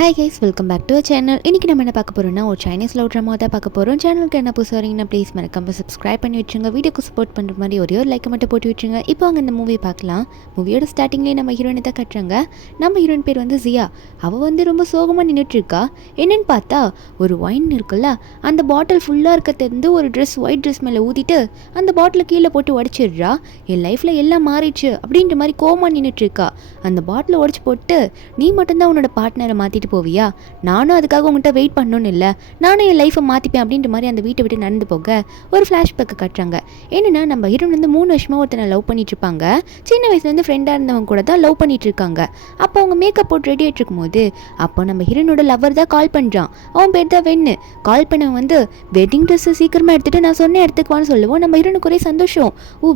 Hi guys, welcome back to channel. இன்றைக்கி நம்ம என்ன பார்க்க போகிறோம்னா ஒரு சைனீஸ் லவ் ட்ராமா தான் பார்க்க போகிறோம். சேனலுக்கு என்ன புதுசாக வரீங்கன்னா ப்ளீஸ் மறக்காம சப்ஸ்கிரைப் பண்ணி வச்சுங்க. வீடியோக்கு சப்போர்ட் பண்ணுற மாதிரி ஒரே ஒரு லைக்கை மட்டும் போட்டு வச்சுங்க. இப்போ அங்கே இந்த மூவி பார்க்கலாம். மூவியோட ஸ்டார்டிங்லேயே நம்ம ஹீரோயினை தான் கட்டுறாங்க. நம்ம ஹீரோயின் பேர் வந்து ஜியா. அவள் ரொம்ப சோகமாக நின்றுட்டுருக்கா. என்னென்னு பார்த்தா ஒரு ஒயின் இருக்குல்ல, அந்த பாட்டில் ஃபுல்லாக இருக்கிறது ஒரு ஒயிட் ட்ரெஸ் மேலே ஊற்றிட்டு அந்த பாட்டிலை கீழே போட்டு உடச்சிடுறா. என் லைஃப்பில் எல்லாம் மாறிடுச்சு அப்படின்ற மாதிரி கோமா நின்றுட்டுருக்கா. அந்த பாட்டிலை உடச்சி போட்டு நீ மட்டும்தான் உன்னோட பார்ட்னரை மாற்றிட்டு போவியா, நானும் அதுக்காக உங்கள்கிட்ட வெயிட் பண்ணணும்னு இல்லை, நானும் என் லைஃப்பை மாற்றிப்பேன் அப்படின்ற மாதிரி அந்த வீட்டை விட்டு நடந்து போக ஒரு ஃப்ளாஷ்பேக்கை கட்டுறாங்க. என்னென்னா நம்ம ஹீரோயின் வந்து 3 வருஷமாக ஒருத்தனை லவ் பண்ணிட்டு இருப்பாங்க. சின்ன வயசுலேருந்து ஃப்ரெண்டாக இருந்தவங்க கூட தான் லவ் பண்ணிட்டு இருக்காங்க. அப்போ அவங்க மேக்கப் போட்டு ரெடி ஆகிட்டு இருக்கும்போது அப்போ நம்ம ஹீரோனோட லவர் தான் கால் பண்ணுறான். அவன் பேர் தான் வென்னு. கால் பண்ண வந்து வெட்டிங் ட்ரெஸ்ஸை சீக்கிரமாக எடுத்துகிட்டு நான் சொன்ன இடத்துக்கு வான்னு சொல்லுவோம். நம்ம ஹீரோனுக்கு ஒரே சந்தோஷம்.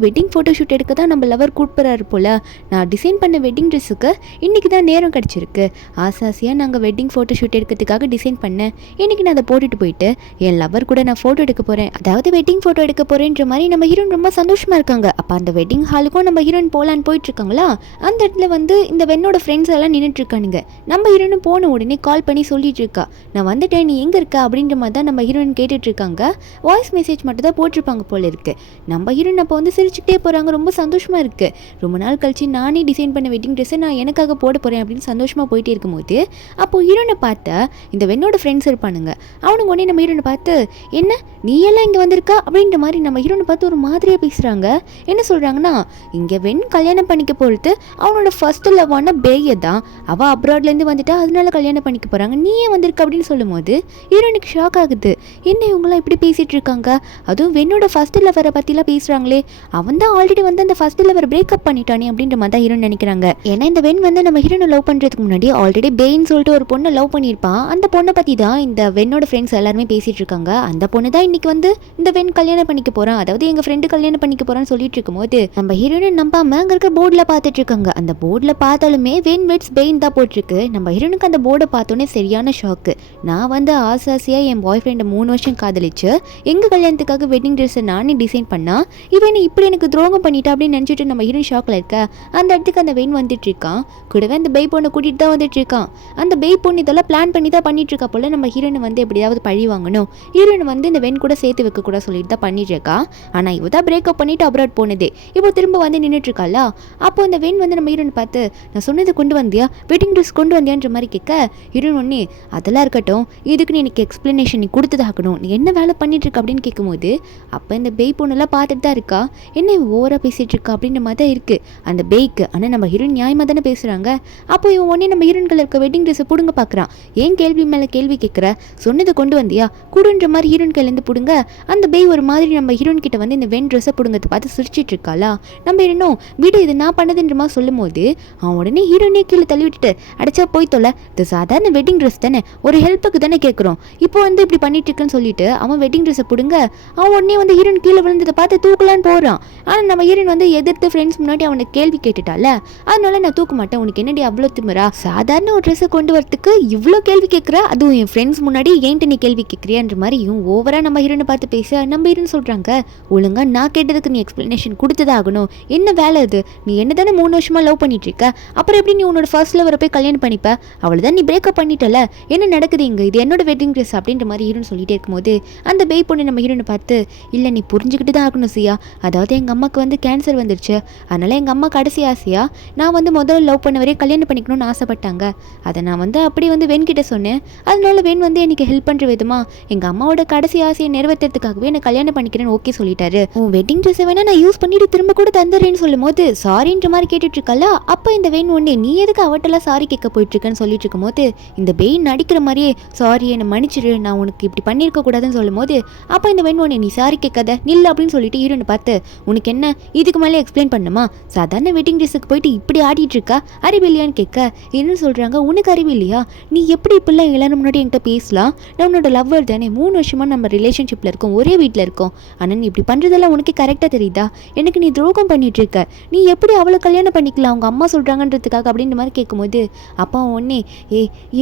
வெட்டிங் ஃபோட்டோ ஷூட் எடுக்க தான் நம்ம லவர் கூப்பிட்றாரு போல். நான் டிசைன் பண்ண வெட்டிங் ட்ரெஸ்ஸுக்கு இன்றைக்கி தான் நேரம் கிடச்சிருக்கு. ஆசாசியாக நாங்கள் வெட்டிங் ஃபோட்டோ ஷூட் எடுக்கிறதுக்காக டிசைன் பண்ணேன். இன்றைக்கி நான் அதை போட்டுட்டு போயிட்டு என் லவர் கூட நான் ஃபோட்டோ எடுக்க போகிறேன், அதாவது வெட்டிங் ஃபோட்டோ எடுக்க போகிறேன்ற மாதிரி நம்ம ஹீரோயின் ரொம்ப சந்தோஷமாக இருக்காங்க. அப்போ அந்த வெட்டிங் ஹாலுக்கும் நம்ம ஹீரோயின் போகலான்னு போயிட்டுருக்காங்களா. அந்த இடத்துல வந்து இந்த வெண்ணோட ஃப்ரெண்ட்ஸ் எல்லாம் நின்றுட்டுருக்கானுங்க. நம்ம ஹீரோயின் போன உடனே கால் பண்ணி சொல்லிட்டு இருக்கா, நான் வந்துட்டேன், நீ எங்கே இருக்கா அப்படின்ற மாதிரி தான் நம்ம ஹீரோயின் கேட்டுட்ருக்காங்க. வாய்ஸ் மெசேஜ் மட்டும் தான் போட்டிருப்பாங்க போல இருக்குது. நம்ம ஹீரோயின் அப்போ வந்து சிரிச்சுக்கிட்டே போகிறாங்க. ரொம்ப சந்தோஷமாக இருக்குது. ரொம்ப நாள் கழிச்சு நானே டிசைன் பண்ண வெட்டிங் ட்ரெஸ்ஸை நான் எனக்காக போட போகிறேன் அப்படின்னு சந்தோஷமாக போயிட்டே இருக்கும்போது அப்போ ஹீரோனை பார்த்தா இந்த வெண்ணோட ஃப்ரெண்ட்ஸ் இருப்பானுங்க. அவனுங்க உடனே நம்ம ஹீரோனை பார்த்து என்ன நீ எல்லாம் இங்கே வந்திருக்கா அப்படின்ற மாதிரி நம்ம ஹீரோனை பார்த்து ஒரு மாதிரியாக பேசுகிறாங்க. என்ன சொல்கிறாங்கன்னா, இங்கே வெண் கல்யாணம் பண்ணிக்க போகிறது அவனோட ஃபர்ஸ்ட் லவ்வான பேயை தான். அவள் அப்ராட்லேருந்து வந்துட்டா, அதனால கல்யாணம் பண்ணிக்க போகிறாங்க, நீயே வந்திருக்க அப்படின்னு சொல்லும் போது ஹீரோனுக்கு ஷாக் ஆகுது. என்ன இவங்களாம் இப்படி பேசிகிட்டு இருக்காங்க, அதுவும் வெண்ணோட ஃபர்ஸ்ட் லவரை பற்றிலாம் பேசுகிறாங்களே, அவன் தான் ஆல்ரெடி வந்து அந்த ஃபர்ஸ்ட் லவர் பிரேக்கப் பண்ணிட்டானே அப்படின்ற மாதிரி தான் ஹீரோன் நினைக்கிறாங்க. ஏன்னா இந்த வெண் வந்து நம்ம ஹீரோனை லவ் பண்ணுறதுக்கு முன்னாடி ஆல்ரெடி பேன்னு சொல்லிட்டு ஒரு பொண்ணை லவ் பண்ணியிருப்பான். அந்த பொண்ணை பற்றி தான் இந்த வெண்ணோட ஃப்ரெண்ட்ஸ் எல்லாருமே பேசிகிட்டு இருக்காங்க. அந்த பொண்ணு தான் இன்னைக்கு வந்து இந்த வெண் கல்யாணம் பண்ணிக்க போகிறான், அதாவது எங்கள் ஃப்ரெண்டு கல்யாணம் பண்ணிக்க போகிறான்னு சொல்லிட்டு இருக்கும்போது நம்ம ஹீரோயினை நம்பாமல் அங்கே இருக்க போர்டில் பார்த்துட்டு இருக்காங்க. அந்த போர்டில் பார்த்தாலுமே வென் வெட்ஸ் பெயின் தான் போட்டிருக்கு. நம்ம ஹீரோனுக்கு அந்த போர்டை பார்த்தோன்னே சரியான ஷாக்கு. நான் வந்து ஆசாசியாக என் பாய் ஃப்ரெண்டை 3 வருஷம் காதலிச்சு எங்கள் கல்யாணத்துக்காக வெட்டிங் ட்ரெஸ்ஸை நானே டிசைன் பண்ணா, இவன் இப்படி எனக்கு துரோகம் பண்ணிட்டா அப்படின்னு நினச்சிட்டு நம்ம ஹீரோயின் ஷாக்கில் இருக்க. அந்த இடத்துக்கு அந்த வென் வந்துட்டு இருக்கான். கூடவே அந்த பேய் பொண்ணை கூட்டிகிட்டு தான் வந்துட்டு இருக்கான். அந்த பேய் பொண்ணு இதெல்லாம் பிளான் பண்ணி தான் பண்ணிட்டு இருக்கா போல. நம்ம ஹீரோயின் வந்து எப்படியாவது பழி வாங்கணும், ஹீரோயின் வந்து இந்த வென் கூட சேர்த்து வைக்க கூட சொல்லிட்டு தான் பண்ணிட்டு இருக்கா. ஆனால் இவ தான் பிரேக்கப் பண்ணிட்டு அப்ராட் போனதே. இப்போ திரும்ப வந்து நின்றுட்டு இருக்காளா. அப்போ அந்த வென் வந்து நம்ம ஹீரோயின் பார்த்து நான் சொன்னது கொண்டு வந்தியா, வெட்டிங் ட்ரெஸ் கொண்டு வந்தியான்ற மாதிரி கேட்க ஹீரோயின் ஒன்னே அதெல்லாம் இருக்கட்டும், இதுக்கு நீ எனக்கு எக்ஸ்பிளனேஷன் நீ கொடுத்துதாகணும், நீ என்ன வேலை பண்ணிட்டு இருக்க அப்படின்னு கேட்கும்போது அப்போ இந்த பேய் பொண்ணெல்லாம் பார்த்துட்டு தான் இருக்கா. என்ன ஓவராக பேசிட்டு இருக்கா அப்படின்ற மாதிரி தான் இருக்கு அந்த பேய்க்கு. ஆனால் நம்ம ஹீரோயின் நியாயமாக தானே பேசுகிறாங்க. அப்போ இவன் உடனே நம்ம ஹீரோயின்கள் இருக்க வெட்டிங் ட்ரெஸ்ஸை பிடுங்க பார்க்குறான். ஏன் கேள்வி மேலே கேள்வி கேட்குற, சொன்னது கொண்டு வந்தியா குடுன்ற மாதிரி ஹீரோயின் கையிலேருந்து பிடுங்க. அந்த பேய் ஒரு மாதிரி நம்ம ஹீரோயின் கிட்ட வந்து இந்த வென் ட்ரெஸ்ஸை பிடுங்கத்தை பார்த்து சிரிச்சிட்டு இருக்காளா. நம்ம ஹீரோனும் வீடு இது நான் பண்ணதுன்ற மாதிரி சொல்லும் போது அவன் உடனே ஹீரோனே கீழே தள்ளி விட்டுட்டு அடைச்சா போய் தொலை, இது சாதாரண வெட்டிங் ட்ரெஸ் தானே, ஒரு ஹெல்ப்புக்கு தானே கேட்குறோம், இப்போ வந்து இப்படி பண்ணிட்டு இருக்குன்னு சொல்லிட்டு அவன் வெட்டிங் ட்ரெஸ்ஸை பிடுங்க. அவன் உடனே வந்து ஹீரோயின் கீழே விழுந்ததை பார்த்து தூக்கலான்னு போகிறான். ஆனால் நம்ம ஹீரோயின் வந்து எதிர்த்து ஃப்ரெண்ட்ஸ் முன்னாடி அவனை கேள்வி கேட்டுட்டால, அதனால நான் தூக்க மாட்டேன், உனக்கு என்னடி அவ்வளோ திமிரா, சாதாரண ஒரு ட்ரெஸ்ஸை கொண்டு வரத்துக்கு இவ்வளோ கேள்வி கேட்குற, அதுவும் என் ஃப்ரெண்ட்ஸ் முன்னாடி ஏன்ட்டு நீ கேள்வி கேட்குறியான்ற மாதிரி இவன் ஓவராக நம்ம ஹீரோனை பார்த்து பேச நம்ம ஹீரோன்னு சொல்கிறாங்க, ஒழுங்கா நான் கேட்டதுக்கு நீ எக்ஸ்பிளனேஷன் கொடுத்துதான் ஆகணும், என்ன வேலை இது, நீ என்ன தானே 3 வருஷமாக லவ் பண்ணிட்டு இருக்க, அப்புறம் எப்படி நீ உன்னோட ஃபர்ஸ்ட் லவரை போய் கல்யாணம் பண்ணிப்ப, அவ்வளோதான், நீ பிரேக்கப் பண்ணிட்டல, என்ன நடக்குது இங்கே, இது என்னோட வெட்டிங் ட்ரெஸ் அப்படின்ற மாதிரி ஹீரோன்னு சொல்லிட்டே இருக்கும்போது அந்த பேய் பொண்ணு நம்ம ஹீரோனை பார்த்து இல்லை நீ புரிஞ்சுக்கிட்டு தான் ஆகணும் சியா, அதாவது எங்கள் அம்மாவுக்கு வந்து கேன்சர் வந்துருச்சு, அதனால் எங்கள் அம்மா கடைசி ஆசையாக நான் வந்து முதல்ல லவ் பண்ண வரையும் கல்யாணம் பண்ணிக்கணும்னு ஆசைப்பட்டாங்க, அதை நான் வந்து அப்படி வந்து வென் கிட்ட சொன்னேன், அதனால வென் வந்து எனக்கு ஹெல்ப் பண்ணுற விதமா எங்கள் அம்மாவோட கடைசி ஆசையை நிறைவேற்றுறதுக்காகவே நான் கல்யாணம் பண்ணிக்கிறேன்னு ஓகே சொல்லிட்டாரு, உன் வெட்டிங் ட்ரெஸ்ஸை வேணா நான் யூஸ் பண்ணிட்டு திரும்ப கூட தந்துடுறேன்னு சொல்லும் போது சாரின்ற மாதிரி கேட்டுட்டு இருக்கல. அப்போ இந்த வென் ஒன்னே நீ எதுக்கு அவட்டெல்லாம் சாரி கேட்க போயிட்டு இருக்கேன்னு சொல்லிட்டு இருக்கும் போது இந்த வெய் நடிக்கிற மாதிரியே சாரி என்னை மன்னிச்சிரு, நான் உனக்கு இப்படி பண்ணியிருக்க கூடாதுன்னு சொல்லும் போது அப்போ இந்த வென் ஒன்னே நீ சாரி கேட்காத நில்ல அப்படின்னு சொல்லிட்டு ஹீரோனை பார்த்து உனக்கு என்ன இதுக்கு மேலே எக்ஸ்பிளைன் பண்ணுமா, சாதாரண வெட்டிங் ட்ரெஸ்ஸுக்கு போயிட்டு இப்படி ஆடிட்டு இருக்கா, அறிவு இல்லையான்னு கேட்க என்ன சொல்கிறாங்க, உனக்கு அறிவு இல்லையா, நீ எப்படி இப்படிலாம் எல்லாரும் முன்னாடி என்கிட்ட பேசலாம், நான் உன்னோட லவ்வர் தானே, 3 வருஷமாக நம்ம ரிலேஷன்ஷிப்பில் இருக்கோம், ஒரே வீட்டில் இருக்கோம், ஆனால் நீ இப்படி பண்ணுறதெல்லாம் உனக்கு கரெக்டாக தெரியுதா, எனக்கு நீ துரோகம் பண்ணிட்டு இருக்க, நீ எப்படி அவளை கல்யாணம் பண்ணிக்கலாம் அவங்க அம்மா சொல்கிறாங்கன்றதுக்காக அப்படின்ற மாதிரி கேட்கும்போது அப்பா ஒன்னே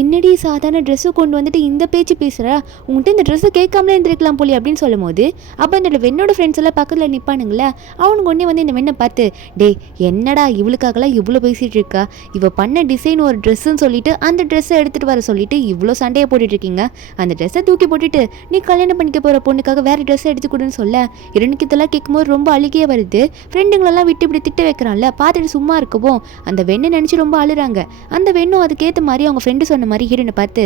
என்னடி சாதாரண ட்ரெஸ்ஸு கொண்டு வந்துட்டு இந்த பேச்சு பேசுகிற, உங்கள்கிட்ட இந்த ட்ரெஸ்ஸை கேட்காமலே இருந்திருக்கலாம் போலி அப்படின்னு சொல்லும் போது அப்போ இந்த வெண்ணோட ஃப்ரெண்ட்ஸ் எல்லாம் பக்கத்தில் நிற்பானுங்களே, அவனுக்கு ஒன்றே வந்து இந்த வெண்ணை பார்த்து என்னடா இவளுக்காகலாம் இவ்வளோ பேசிகிட்டு இருக்கா, இவள் பண்ண டிசைன் ஒரு ட்ரெஸ்ஸுன்னு சொல்லிட்டு அந்த ட்ரெஸ்ஸை எடுத்துகிட்டு வர சொல்லிட்டு இவ்வளோ சண்டையை போட்டுட்டு இருக்கீங்க. அந்த ட்ரெஸ்ஸை தூக்கி போட்டுட்டு நீ கல்யாணம் பண்ணிக்க போகிற பொண்ணுக்காக வேறு ட்ரெஸ்ஸை எடுத்துக்கூடுன்னு சொல்ல இரண்டுக்கு இதெல்லாம் கேட்கும்போது ரொம்ப அழுகியே வருது. ஃப்ரெண்டுங்களெல்லாம் விட்டு இப்படி திட்ட வைக்கிறான்ல, பார்த்துட்டு சும்மா இருக்கவும் அந்த வெண்ணை நினச்சி ரொம்ப அழுறாங்க. அந்த வெண்ணும் அதுக்கேற்ற மாதிரி அவங்க ஃப்ரெண்டு சொன்ன மாதிரி ஹீரோனை பார்த்து,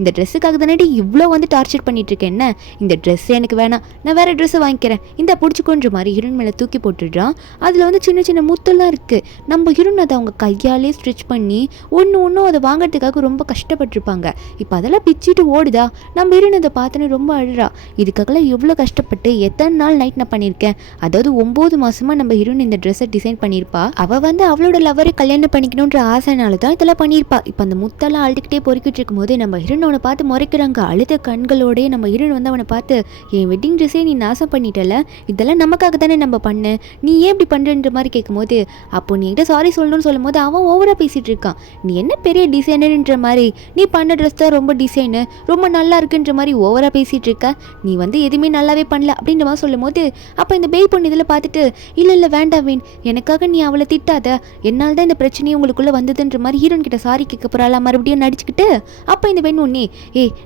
இந்த ட்ரெஸ்ஸுக்காக தானே இவ்வளோ வந்து டார்ச்சர் பண்ணிட்டு இருக்கேன், என்ன இந்த ட்ரெஸ் எனக்கு வேணாம், நான் வேறு ட்ரெஸ்ஸை வாங்கிக்கிறேன், இந்த பிடிச்சிக்கோன்ற மாதிரி ஹீரோன் மேலே தூக்கி போட்டுடுறான். அதில் வந்து சின்ன சின்ன முத்தெல்லாம் இருக்குது. நம்ம ஹீரோன் அதை அவங்க கையாலே ஸ்ட்ரிச் பண்ணி ஒன்றும் அதை வாங்கிறதுக்காக ரொம்ப கஷ்டப்பட்டுருப்பாங்க. இப்போ அதெல்லாம் பிச்சுட்டு ஓடுதா. நம்ம ஹீரோன் அதை பார்த்தோன்னே ரொம்ப அழுறா. இதுக்காகலாம் எவ்வளோ கஷ்டப்பட்டு எத்தனை நாள் நைட் நான் பண்ணியிருக்கேன். அதாவது 9 மாதமாக நம்ம ஹீரோன் இந்த ட்ரெஸ்ஸை டிசைன் பண்ணியிருப்பா. அவள் வந்து அவளோட லவரை கல்யாணம் பண்ணிக்கணுன்ற ஆசைனால தான் இதெல்லாம் பண்ணியிருப்பா. இப்போ அந்த முத்தெல்லாம் அழுதுகிட்டே பொறுக்கிட்டு இருக்கும்போது நம்ம ஹீரோன் அவனை பார்த்து முறைக்கிறாங்க. அழுத கண்களோடய நம்ம ஹீரோன் வந்து அவனை பார்த்து, என் வெட்டிங் ட்ரெஸ்ஸே நீ நாசம் பண்ணிட்டல, இதெல்லாம் நமக்காக தானே நம்ம பண்ண, நீ ஏன் இப்படி பண்ணுறன்ற மாதிரி கேட்கும்போது, அப்போ நீ என்கிட்ட சாரி சொல்லணும்னு சொல்லும் போது அவன் ஓவராக பேசிகிட்டு இருக்கான். நீ என்ன பெரிய டிசைனர்ன்ற மாதிரி, நீ பண்ண ட்ரெஸ் தான் ரொம்ப டிசைனு, ரொம்ப நல்லா இருக்குன்ற மாதிரி ஓவராக பேசிகிட்டு இருக்க, நீ வந்து எதுவுமே நல்லாவே பண்ணல அப்படின்ற மாதிரி சொல்லும் போது, அப்போ இந்த பேய் பொண்ணு இதில் பார்த்துட்டு, இல்லை வேண்டாம் வேன், எனக்காக நீ அவளை திட்டாத, என்னால் தான் இந்த பிரச்சனையும் உங்களுக்குள்ளே வந்ததுன்ற மாதிரி ஹீரோன் கிட்ட சாரி கேட்க போகிறாளா மறுபடியும் நடிச்சுக்கிட்டு. அப்போ இந்த பெண் ஒன்னே,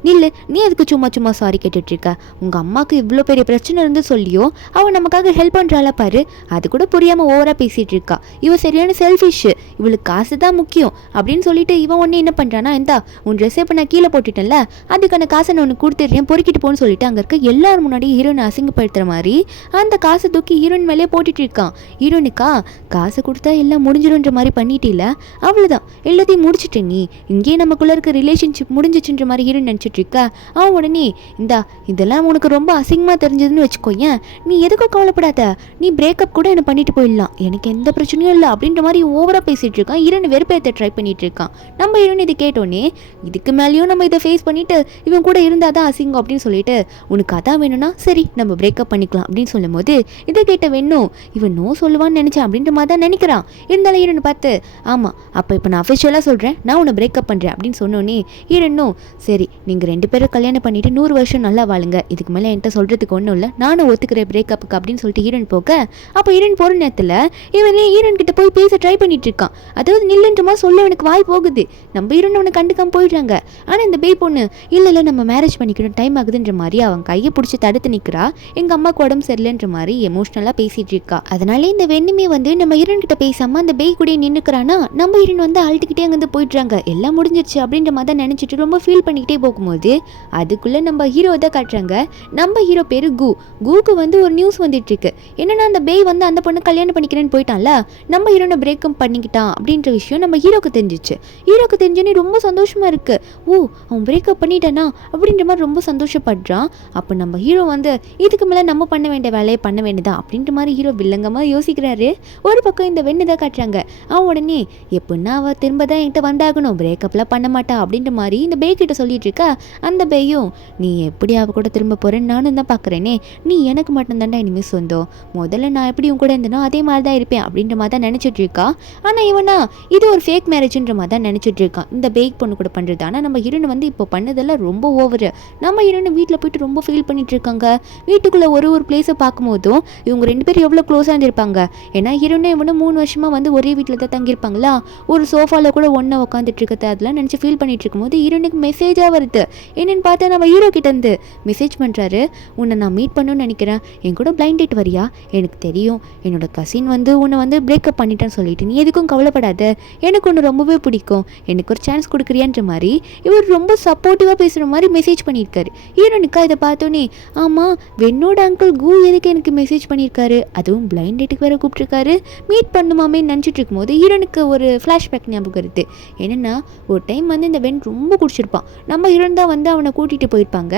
நில்லு, நீ அதுக்கு சும்மா சாரி கேட்டுட்டு இருக்க, உங்கள் அம்மாவுக்கு இவ்வளோ பெரிய பிரச்சனை இருந்து சொல்லியோ அவள் நமக்காக ஹெல்ப் பண்ணுறாளா பாரு, அது கூட புரியாமல் ஓவராக பேசிகிட்டு இருக்கா, இவன் சரியான செல்ஃபிஷ், இவளுக்கு காசு தான் முக்கியம் அப்படின்னு சொல்லிட்டு இவன் ஒன்று என்ன பண்ணுறான்னா, இந்தா உன் ட்ரெஸ்ஸை இப்போ நான் கீழே போட்டுட்டேன்ல, அதுக்கான காசை நான் ஒன்று கொடுத்துட்றேன், பொறுக்கிட்டு போன்னு சொல்லிட்டு அங்கே இருக்க எல்லாரும் முன்னாடி ஹீரோனை அசிங்கப்படுத்துகிற மாதிரி அந்த காசை தூக்கி ஹீரோயின் மேலே போட்டுட்டு இருக்கான். ஹீரோனுக்கா காசு கொடுத்தா எல்லாம் முடிஞ்சிடும்ன்ற மாதிரி பண்ணிட்டீல, அவ்வளோதான் எல்லாத்தையும் முடிச்சுட்டேன், நீ இங்கேயே நமக்குள்ளே இருக்க ரிலேஷன்ஷிப் முடிஞ்சிச்சுன்ற மாதிரி ஹீரோயின் நினச்சிட்டு இருக்கா. அவன் உடனே, இந்தா இதெல்லாம் உனக்கு ரொம்ப அசிங்கமாக தெரிஞ்சதுன்னு வச்சுக்கோயேன், நீ எதுக்கும் கவலைப்படாத, நீ பிரேக்கப் கூட என்ன பண்ணிட்டு போயிடலாம், எனக்கு எந்த பிரச்சனையும் இல்லை அப்படின்ற மாதிரி ஓவராக பேசிகிட்டு இருக்கான். ஹீரோனை வெறுப்பேற்ற ட்ரை பண்ணிட்டு இருக்கான். நம்ம ஹீரோன் இது கேட்டோன்னே, இதுக்கு மேலேயும் நம்ம இதை ஃபேஸ் பண்ணிட்டு இவன் கூட இருந்தால் தான் அசிங்கம் அப்படின்னு சொல்லிட்டு, உனக்கு அதான் வேணும்னா சரி நம்ம பிரேக்கப் பண்ணிக்கலாம் அப்படின்னு சொல்லும் போது, இதை கேட்ட வேணும் இவன் நோ சொல்லுவான்னு நினச்சேன் அப்படின்ற மாதிரி தான் நினைக்கிறான். இருந்தாலும் ஹீரோனை பார்த்து, ஆமாம் அப்போ இப்போ நான் அஃபிஷியலாக சொல்கிறேன், நான் உன்னை பிரேக்கப் பண்ணுறேன் அப்படின்னு சொன்னோன்னே ஹீரோனும், சரி நீங்கள் 2 பேரும் கல்யாணம் பண்ணிட்டு 100 வருஷம் நல்லா வாழுங்க, இதுக்கு மேலே என்கிட்ட சொல்கிறதுக்கு ஒன்றும் இல்லை, நானும் ஒத்துக்கிறேன் பிரேக்கப்புக்கு அப்படின்னு சொல்லிட்டு ஹீரோன் போக, அப்போ ஹீரோன் போகிற நேரத்தில் இவனே ஹீரோன் கிட்ட போய் பேச ட்ரை பண்ணிட்டு இருக்கான். அதாவது நில்லுன்றமா சொல்ல எனக்கு வாய் போகுது. நம்ம ஹீரோன் அவனை கண்டுக்காம போயிடுறாங்க. ஆனால் இந்த பேய் பொண்ணு இல்லை நம்ம மேரேஜ் பண்ணிக்கணும் டைம் ஆகுதுன்ற மாதிரி அவன் கையை பிடிச்சி தடுத்து நிற்கிறா. எங்கள் அம்மாவுக்கு உடம்பு சரியில்லைன்ற மாதிரி எமோஷ்னலாக பேசிகிட்டு இருக்கா. அதனால இந்த வெண்ணுமே வந்து நம்ம ஹீரோன் கிட்ட பேசாமல் அந்த பேய் கூட நின்றுக்கிறானா, நம்ம ஹீரோன் வந்து அழுதுகிட்டே அங்கேருந்து போயிடுறாங்க. எல்லாம் முடிஞ்சிருச்சு அப்படின்ற மாதிரி தான் நினச்சிட்டு ரொம்ப ஃபீல் பண்ணிக்கிட்டே போகும்போது அதுக்குள்ளே நம்ம ஹீரோ தான் காட்டுறாங்க. நம்ம ஹீரோ பேர் கூக்கு வந்து ஒரு நியூஸ் வந்துட்டு இருக்கு. என்னன்னா அந்த பேய் வந்து அந்த பொண்ணு கல்யாணம் பண்ணிக்கிறேன்னு போயிட்டான்ல, நம்ம ஹீரோனை பிரேக்கப் பண்ணிக்கிட்டான் அப்படின்ற விஷயம் நம்ம ஹீரோக்கு தெரிஞ்சிச்சு. ஹீரோக்கு தெரிஞ்சோன்னே ரொம்ப சந்தோஷமா இருக்கு. ஓ அவன் பிரேக்கப் பண்ணிட்டானா அப்படின்ற மாதிரி ரொம்ப சந்தோஷப்படுறான். அப்போ நம்ம ஹீரோ வந்து இதுக்கு மேலே நம்ம பண்ண வேண்டிய வேலையை பண்ண வேண்டியதா அப்படின்ற மாதிரி ஹீரோ வில்லங்கமாக யோசிக்கிறாரு. ஒரு பக்கம் இந்த வெண்ணு தான் காட்டுறாங்க. அவன் உடனே எப்படின்னா அவள் திரும்ப தான் என்கிட்ட வந்தாகணும், பிரேக்கப்லாம் பண்ண மாட்டா அப்படின்ற மாதிரி இந்த பேய் கிட்ட சொல்லிட்டு இருக்கா. அந்த பேயும், நீ எப்படி அவ கூட திரும்ப போறேன்னு நானும் தான் பார்க்குறேனே, நீ எனக்கு மட்டும்தான்டா இனிமேல் சொந்தம், முதல்ல நான் எப்படி உன் கூட இருந்தனோ அதே மாதிரி தான் இருப்பேன் அப்படின்ற மாதிரி தான் நினச்சிட்டு இருக்கா. ஆனால் இவனா இது ஒரு ஃபேக் மேரேஜ்ன்ற மாதிரி தான் நினச்சிட்டு இருக்கான் இந்த பேக் பொண்ணு கூட பண்ணுறது. ஆனால் நம்ம ஹீரோனை வந்து இப்போ பண்ணதெல்லாம் ரொம்ப ஓவரு. நம்ம ஹீரோனை வீட்டில் போயிட்டு ரொம்ப ஃபீல் பண்ணிட்டு இருக்காங்க. வீட்டுக்குள்ளே ஒரு பிளேஸை பார்க்கும்போதும் இவங்க 2 பேரும் எவ்வளோ க்ளோஸாக இருந்திருப்பாங்க. ஏன்னா ஹீரோனே இவனும் 3 வருஷமாக வந்து ஒரே வீட்டில் தான் தங்கியிருப்பாங்களா, ஒரு சோஃபாவில் கூட ஒன்றா உட்காந்துட்டு இருக்கிறது அதெல்லாம் நினச்சி ஃபீல் பண்ணிட்டு இருக்கும்போது ஹீரோனுக்கு மெசேஜாக வருது. என்னென்னு பார்த்தா நம்ம ஹீரோ கிட்டேருந்து மெசேஜ் பண்ணுறாரு, உன்னை நான் மீட் பண்ணணும்னு நினைக்கிறேன், என் கூட பிளைண்ட் டேட் வரியா, எனக்கு தெரியும் என்னோட கசின் வந்து உன்னை வந்து பிரேக்கப் பண்ணிட்டேன்னு சொல்லிட்டு, நீ எதுக்கும் கவலைப்படாத, எனக்கு ஒன்று ரொம்பவே பிடிக்கும், எனக்கு ஒரு சான்ஸ் கொடுக்குறியான்ற மாதிரி இவர் ரொம்ப சப்போர்ட்டிவாக பேசுகிற மாதிரி மெசேஜ் பண்ணியிருக்காரு. ஹீரோனுக்கா இதை பார்த்தோன்னே, ஆமாம் வெண்ணோட அங்கிள் எதுக்கு எனக்கு மெசேஜ் பண்ணியிருக்காரு, அதுவும் பிளைண்ட் டேட்டுக்கு வேறு கூப்பிட்ருக்காரு, மீட் பண்ணுமாமே நினச்சிட்டு இருக்கும்போது ஹீரோனுக்கு ஒரு ஃப்ளாஷ்பேக் ஞாபகம் வருது. என்னென்னா ஒரு டைம் வந்து இந்த வெண் ரொம்ப குடிச்சிருப்பான். நம்ம ஹீரோன் தான் வந்து அவனை கூட்டிகிட்டு போயிருப்பாங்க.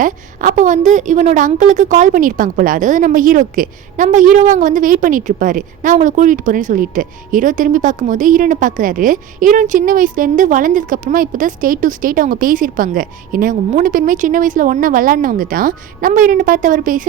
அப்போ வந்து இவனோட அங்கிளுக்கு கால் பண்ணியிருப்பாங்க போல, அதாவது நம்ம ஹீரோக்கு. நம்ம ஹீரோவை அங்கே வந்து வெயிட் பண்ணிட்டு இருப்பாரு, நான் அவங்களை கூட்டிகிட்டு போகிறேன்னு சொல்லிட்டு. ஹீரோ திரும்பி பார்க்கும்போது ஹீரோனை பார்க்குறாரு. ஹீரோன் சின்ன வயசுலேருந்து வளர்ந்ததுக்கப்புறமா இப்போ தான் ஸ்டேட் டு ஸ்டேட் அவங்க பேசியிருப்பாங்க. ஏன்னா அவங்க 3 பேருமே சின்ன வயசில் ஒன்றா விளாட்னவங்க தான். நம்ம ஹீரோனை பார்த்து அவர் பேச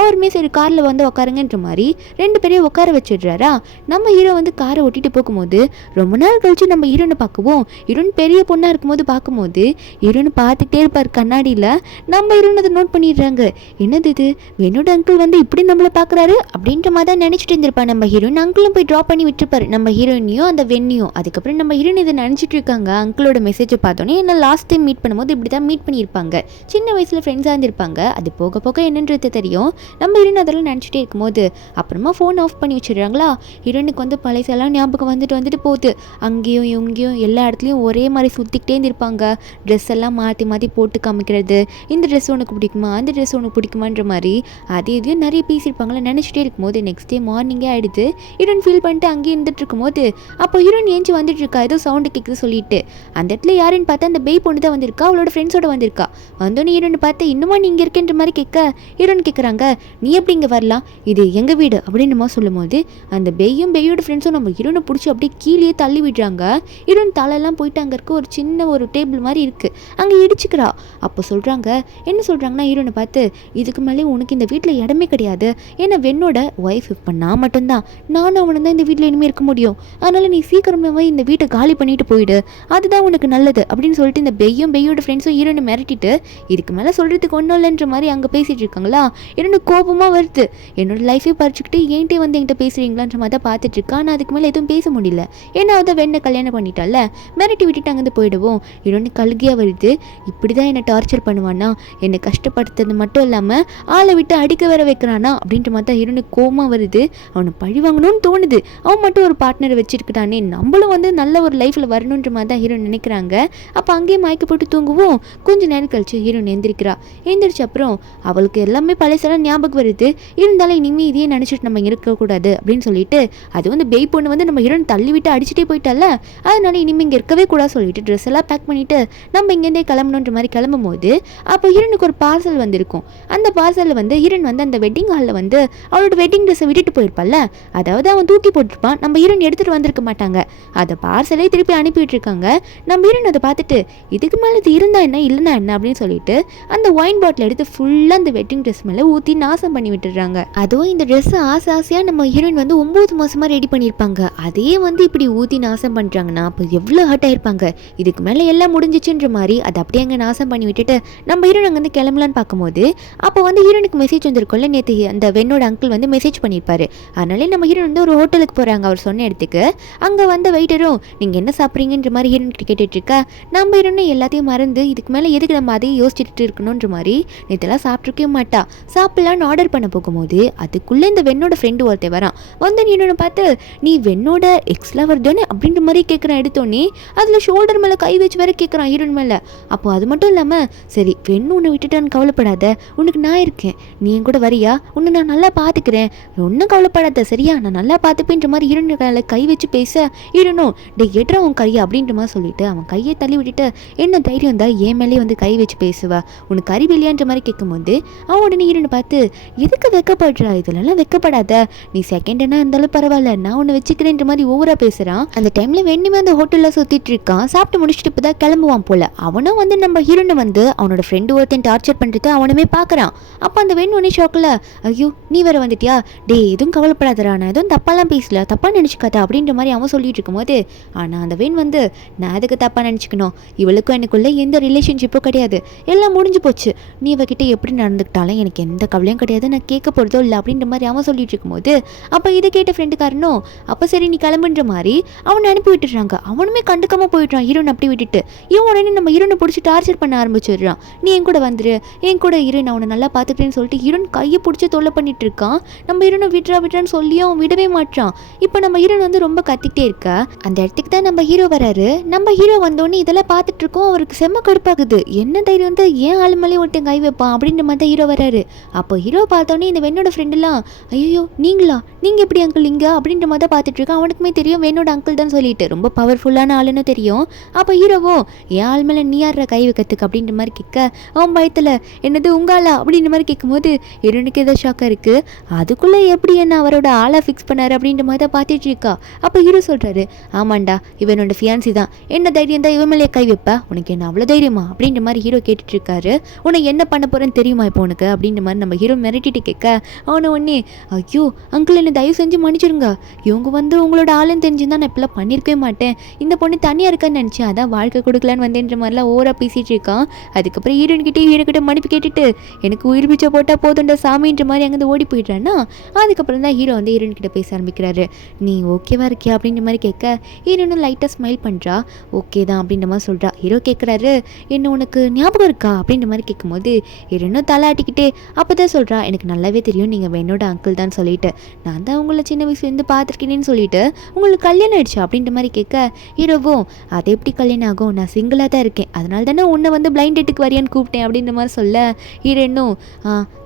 அவருமே சரி காரில் வந்து உட்காருங்கன்ற மாதிரி 2 பேரையும் உட்கார வச்சிடுறாரா. நம்ம ஹீரோ வந்து காரை ஓட்டிட்டு போகும்போது ரொம்ப நாள் கழிச்சு நம்ம ஹீரோனை பார்க்குவோம். ஹீரோன் பெரிய பொண்ணாக இருக்கும்போது பார்க்கும்போது ஹீரோனை பார்த்துக்கிட்டே இருப்பார் கண்ணாடியில். நம்ம ஹீரோன் அதை நோட் பண்ணிடுறாங்க. என்னது இது, என்னோட அங்கிள் வந்து இப்படி நம்மளை பார்க்குறாரு அப்படின்ற மாதிரி தான் நினச்சிட்டு இருந்திருப்பா நம்ம ஹீரோயின். அங்கிளும் போய் ட்ராப் பண்ணி விட்டுருப்பாரு நம்ம ஹீரோயினையும் அந்த வெண்ணியும். அதுக்கப்புறம் நம்ம ஹீரோயின் இதை நினச்சிட்டு இருக்காங்க, அங்கிள் அங்கிளோட மெசேஜை பார்த்தோன்னே என்ன லாஸ்ட் டைம் மீட் பண்ணும்போது இப்படி தான் மீட் பண்ணியிருப்பாங்க, சின்ன வயசில் ஃப்ரெண்ட்ஸாக இருந்திருப்பாங்க. அது போக போக என்னன்றது தெரியும். நம்ம ஹீரோயின் அதெல்லாம் நினச்சிட்டே இருக்கும்போது அப்புறமா ஃபோன் ஆஃப் பண்ணி வச்சிடுறாங்களா. ஹீரோயினுக்கு வந்து பழசெல்லாம் ஞாபகம் வந்துட்டு போகுது. அங்கேயும் இங்கேயும் எல்லா இடத்துலையும் ஒரே மாதிரி சுற்றிக்கிட்டே இருந்திருப்பாங்க. ட்ரெஸ் எல்லாம் மாற்றி மாற்றி போட்டு காமிக்கிறது, இந்த ட்ரெஸ் உனக்கு பிடிக்குமா, அந்த ட்ரெஸ் உனக்கு பிடிக்குமான்ற மாதிரி அது இதையும் நிறைய பேசியிருப்பாங்களா. நினச்சிட்டே இருக்கும்போது நெக்ஸ்ட் டே மார்னிங்கே ஆகிடுது. ஹீரோயின் ஃபீல் பண்ணிட்டு அங்கேயே இருந்துட்டு இருக்கும்போது அப்போ ஹீரோயின் ஏஞ்சி வந்துட்டு இருக்கா, ஏதோ சவுண்டு கேட்குது சொல்லிட்டு. அந்த இடத்துல யாருன்னு பார்த்தா அந்த பேய் பொண்ணு தான் வந்திருக்கா, அவளோட ஃப்ரெண்ட்ஸோட வந்திருக்கா. வந்தோன்னே ஹீரோயின் பார்த்து இன்னுமா நீ இங்கே இருக்கேன்ற மாதிரி கேட்க ஹீரோயின் கேட்குறாங்க, நீ எப்படி இங்கே வரலாம், இது எங்கள் வீடு அப்படின்றமா சொல்லும்போது அந்த பேயோட ஃப்ரெண்ட்ஸும் நம்ம ஹீரோனை பிடிச்சி அப்படியே கீழே தள்ளி விடுறாங்க. ஹீரோயின் தலையெல்லாம் போயிட்டு அங்கே இருக்க ஒரு சின்ன ஒரு டேபிள் மாதிரி இருக்குது, அங்கே இடிச்சுக்கிறா. அப்போ சொல்கிறாங்க, என்ன சொல்கிறாங்கன்னா ஹீரோனை பார்த்து, இதுக்கு மேலே உனக்கு இந்த வீட்டில் இடமே கிடையாது, ஏன்னா வெண்ணோட ஒய்ஃப் இப்போ நான் மட்டும்தான், நானும் அவனு தான் இந்த வீட்டில் இனிமேல் இருக்க முடியும், அதனால் நீ சீக்கிரமாகவே இந்த வீட்டை காலி பண்ணிட்டு போயிடு, அதுதான் உனக்கு நல்லது அப்படின்னு சொல்லிட்டு இந்த பேயோட ஃப்ரெண்ட்ஸும் ஹீரோனை மிரட்டிட்டு இதுக்கு மேலே சொல்கிறதுக்கு ஒன்றும் இல்லைன்ற மாதிரி அங்கே பேசிகிட்டு இருக்காங்களா. ஹீரோனு கோபமாக வருது, என்னோட லைஃபே பறிச்சுக்கிட்டு ஏன்ட்டே வந்து என்கிட்ட பேசுகிறீங்களான்ற மாதிரி தான் பார்த்துட்டு இருக்கா. ஆனால் அதுக்கு மேலே எதுவும் பேச முடியல, ஏன்னா அதை வெண்ணை கல்யாணம் பண்ணிட்டால, மிரட்டி விட்டுட்டு அங்கேருந்து போயிடுவோம். ஹீரோனு கழுகியாக வருது, இப்படி தான் என்னை டார்ச்சர் பண்ணுவானா, என்னை கஷ்டப்படுத்துறது மட்டும் இல்லாமல் ஆளை விட்டு அடிக்க வர வைக்கிறானா அப்படின்ற மாதிரி தான் ஹீரோனுக்கு கோபமாக வருது. அவனை பழி வாங்கணும்னு தோணுது, அவன் மட்டும் ஒரு பார்ட்னரை வச்சுருக்கிட்டானே, நம்மளும் வந்து நல்ல ஒரு லைஃப்பில் வரணுன்ற மாதிரி தான் ஹீரோன் நினைக்கிறாங்க. அப்போ அங்கேயே மயக்க போட்டு தூங்குவோம். கொஞ்சம் நேரம் கழிச்சு ஹீரோன் எந்திரிக்கிறா. எந்திரிச்ச அப்புறம் அவளுக்கு எல்லாமே பழசெல்லாம் ஞாபகம் வருது. இருந்தாலும் இனிமேல் இதையே நினச்சிட்டு நம்ம இருக்கக்கூடாது அப்படின்னு சொல்லிட்டு, அது வந்து பேய் பொண்ணு வந்து நம்ம ஹீரோன் தள்ளி விட்டு அடிச்சுட்டே போயிட்டால, அதனால இனிமேல் இங்கே இருக்கவே கூடாது சொல்லிட்டு ட்ரெஸ் எல்லாம் பேக் பண்ணிட்டு நம்ம இங்கேருந்தே கிளம்பணுன்ற மாதிரி கிளம்பும் போது அப்போ ஹீரோனுக்கு ஒரு பார்சல் வந்திருக்கும். அந்த பார்சலில் வந்து ஹீரோன் வந்து அந்த வெட்டிங் ஹாலில் வந்து அவளோட வெட்டிங் ட்ரெஸ்ஸை விட்டுட்டு போயிருப்பாள்ல, அதாவது அவன் தூக்கி போட்டிருப்பான், நம்ம ஹீரோன் எடுத்துகிட்டு வந்திருக்க மாட்டாங்க. அதை பார்சலே திருப்பி அனுப்பிட்டு இருக்காங்க. நம்ம ஹீரோன் அதை பார்த்துட்டு இதுக்கு மேலே இது இருந்தா என்ன இல்லைன்னா என்ன அப்படின்னு சொல்லிட்டு அந்த ஒயின் பாட்டில் எடுத்து ஃபுல்லாக அந்த வெட்டிங் ட்ரெஸ் மேலே ஊற்றி நாசம் பண்ணி விட்டுடுறாங்க. அதுவும் இந்த ட்ரெஸ் ஆசையாக நம்ம ஹீரோயின் வந்து 9 மாதமாக ரெடி பண்ணியிருப்பாங்க, அதையே வந்து இப்படி ஊற்றி நாசம் பண்ணுறாங்கன்னா அப்போ எவ்வளோ ஹர்ட் ஆயிருப்பாங்க. இதுக்கு மேலே எல்லாம் முடிஞ்சிச்சுன்ற மாதிரி அதை அப்படியே அங்கே நாசம் பண்ணி விட்டுட்டு நம்ம ஹீரோன் அங்கேருந்து கிளம்பலான்னு பார்க்கும்போது அப்போ வந்து ஹீரோனுக்கு மெசேஜ் வந்திருக்கும்ல, நேற்று அந்த வெண்ணோட அங்கிள் வந்து மெசேஜ் பண்ணியிருப்பாரு. அதனாலே நம்ம ஹீரோன் வந்து ஒரு ஹோட்டலுக்கு போகிறாங்க அவர் சொன்ன இடத்துக்கு. அங்கே வந்த வெயிட்டரும் நீங்கள் என்ன சாப்பிட்றீங்கன்ற மாதிரி ஹீரோன் கிட்ட கேட்டுட்டு இருக்கா. நம்ம ஹீரோனை எல்லாத்தையும் மறந்து இதுக்கு மேலே எதுக்கு நம்ம அதையும் யோசிச்சுட்டு இருக்கணுன்ற மாதிரி நேற்றெல்லாம் சாப்பிட்ருக்கவே மாட்டா. சாப்பிட்லான்னு ஆர்டர் பண்ண போகும்போது அதுக்குள்ளே இந்த வெண்ணோட ஃப்ரெண்டு ஒருத்தர் வரான். வந்து ஹீரோனை பார்த்து நீ வெண்ணோட எக்ஸ்லாம் வருதானே அப்படின்ற மாதிரி கேட்குறான். எடுத்தோன்னே அதில் ஷோல்டர் மேலே கை வச்சு வேற கேட்குறான் ஹீரோன் மேலே. அப்போ அது மட்டும் இல்லாமல் சரி வெண்ணு உன்னை விட்டுட்டான்னு கவலைப்படாத, உனக்கு நான் இருக்கேன், நீ என் கூட வரியா, உன்னை நான் நல்லா பார்த்துக்கிறேன், ஒன்றும் கவலைப்படாத சரியா, நான் நல்லா பார்த்துப்பேன்ற மாதிரி ஹீரோன் கையில் கை வச்சு பேச ஹீரோனும் டே எட்ரா உன் கையை அப்படின்ற மாதிரி சொல்லிட்டு அவன் கையை தள்ளி விட்டுட்டு என்ன தைரியம் தான் என் மேலே வந்து கை வச்சு பேசுவா, உனக்கு அறிவு இல்லையான்ற மாதிரி கேட்கும்போது அவன் உடனே ஹீரோனை பார்த்து எதுக்கு வெக்கப்படுறா, இதெல்லாம் வெக்கப்படாத, நீ செகண்ட் என்ன இருந்தாலும் பரவாயில்ல நான் உன்னை வச்சுக்கிறேன்ற மாதிரி ஓவரா பேசுகிறான். அந்த டைமில் வெண்ணிமே அந்த ஹோட்டலில் சுற்றிட்டு இருக்கான். சாப்பிட்டு முடிச்சுட்டு இப்போ தான் கிளம்புவான் போல. அவனும் வந்து நம்ம ஹீரோனை வந்து அவனோட ஃப்ரெண்டு ஒருத்தன் டார்ச்சர் பண்ணுறது அவனுமே பார்க்குறான். அப்போ அந்த வெண் ஒன்னே ஷாக்கில் ஐயோ நீ வேற வந்துட்டியா, டே எதுவும் கவலைப்படாதரா, நான் எதுவும் தப்பாலாம் பேசல, தப்பாக நினச்சிக்காத அப்படின்ற மாதிரி அவன் சொல்லிட்டு இருக்கும்போது ஆனால் அந்த வெண் வந்து நான் அதுக்கு தப்பாக நினச்சிக்கணும், இவளுக்கும் எனக்குள்ளே எந்த ரிலேஷன்ஷிப்பும் கிடையாது, எல்லாம் முடிஞ்சு போச்சு, நீ இவகிட்ட எப்படி நடந்துக்கிட்டாலும் எனக்கு எந்த கவலையும் கிடையாது, நான் கேட்க போகிறதோ இல்லை அப்படின்ற மாதிரி அவன் சொல்லிட்டு இருக்கும்போது அப்போ இதை கேட்ட ஃப்ரெண்டுக்காரனும் அப்போ சரி நீ கிளம்புன்ற மாதிரி அவனை அனுப்பி விட்டுடுறாங்க. அவனுமே கண்டுக்காமல் போயிடுறான் ஹீரோன் அப்படி விட்டுட்டு. இவன் உடனே நம்ம ஹீரோனை பிடிச்சி டார்ச்சர் பண்ண ஆரம்பிச்சிடுறான். நீ என் கூட வந்துரு, என் கூட இரு, நான் உன்னை நல்லா பார்த்துக்கிறேன்னு சொல்லிட்டு ஹீரோன் கையை பிடிச்சி தொல்லை பண்ணிட்டு இருக்கான். நம்ம ஹீரோனை விட்றான்னு சொல்லியும் அவன் விடவே மாட்டான். இப்போ நம்ம ஹீரோன் வந்து ரொம்ப கத்திக்கிட்டே இருக்கா. அந்த இடத்துக்கு தான் நம்ம ஹீரோ வராரு. நம்ம ஹீரோ வந்தோடனே இதெல்லாம் பார்த்துட்டு இருக்கோம். அவருக்கு செம்ம கடுப்பாகுது, என்ன தைரியம் வந்து ஏன் ஆளு மேலே ஒருத்தன் கை வைப்பான் அப்படின்ற மாதிரி தான் ஹீரோ வராரு. அப்போ ஹீரோ பார்த்தோன்னே இந்த வெண்ணோட ஃப்ரெண்டுலாம் ஐயோ நீங்களா, நீங்கள் எப்படி அங்கிள் இங்கே அப்படின்ற மாதிரி தான் பார்த்துட்டு இருக்கான். அவனுக்குமே தெரியும் வெண்ணோட அங்கிள் தான் சொல்லிட்டு ரொம்ப பவர்ஃபுல்லான ஆளுன்னு தெரியும். அப்போ ஹீரோவோ என் ஆள் மேலே நீ யார கை வைக்கிறதுக்கு அப்படின்ற மாதிரி கேட்க அவன் பயத்தில் என்னது உங்காலா அப்படின்ற மாதிரி கேட்கும்போது ஹீரோனுக்கு ஏதோ ஷாக்காக இருக்குது. அதுக்குள்ளே எப்படி என்ன அவரோட ஆளை ஃபிக்ஸ் பண்ணார் அப்படின்ற மாதிரி தான் பார்த்துட்டு இருக்கா. அப்போ ஹீரோ சொல்கிறாரு ஆமாண்டா இவனோட ஃபியான்சி தான், என்ன தைரியம் தான் இவன் மேலே கை வைப்பா, உனக்கு என்ன அவ்வளோ தைரியமா அப்படின்ற மாதிரி ஹீரோ கேட்டுட்டு இருக்காரு. உனக்கு என்ன பண்ண போகிறேன்னு தெரியுமா இப்போ உனக்கு அப்படின்ற மாதிரி நம்ம ஹீரோ மிரட்டிட்டு கேட்க அவனை உடனே ஐயோ அங்கிள் என்ன தயவு செஞ்சு மன்னிச்சிருங்க, இவங்க வந்து உங்களோட ஆளுன்னு தெரிஞ்சுருந்தா நான் இப்பெல்லாம் பண்ணியிருக்கவே மாட்டேன், இந்த பொண்ணு தனியாக இருக்கான்னு நினச்சேன், அதான் வாழ்க்கை கொடுக்கலான்னு வந்தேன்ற மாதிரிலாம் ஓவராக பேசிகிட்டு இருக்கான். அதுக்கப்புறம் ஹீரோக்கிட்ட மன்னிப்பு கேட்டுட்டு எனக்கு உயிர் பிச்சை போட்டால் போதுண்டா சாமின்ற மாதிரி அங்கேருந்து ஓடி போயிடுறான்னா அதுக்கப்புறம் தான் ஹீரோ வந்து ஹீரோன்கிட்ட பேச ஆரம்பிக்கிறாரு. நீ ஓகேவா இருக்கியா அப்படின்ற மாதிரி கேட்க ஹீரோன்னு லைட்டாக ஸ்மைல் பண்ணுறா. ஓகே தான் அப்படின்ற மாதிரி சொல்கிறா. ஹீரோ கேட்குறாரு, என்ன உனக்கு ஞாபகம் இருக்கா அப்படின்ற மாதிரி கேட்கும்போது ஹீரோனும் தலையாட்டிக்கிட்டே அப்போ தான் சொல்கிறா, எனக்கு நல்லாவே தெரியும் நீங்கள் என்னோட அங்கிள் தான் சொல்லிட்டு, நான் தான் உங்களை சின்ன வயசுலேருந்து பார்த்துருக்கேன்னு சொல்லிட்டு உங்களுக்கு கல்யாணம் ஆயிடுச்சு அப்படின்ற மாதிரி கேட்க ஹீரோவும் அது எப்படி கல்யாணம் ஆகும், நான் சிங்கிளாக தான் இருக்கேன், அதனால தானே உன்னை வந்து பிளைண்ட் டேட்டுக்கு வரியான்னு கூப்பிட்டேன் அப்படின்ற மாதிரி சொல்ல ஹீரோனும்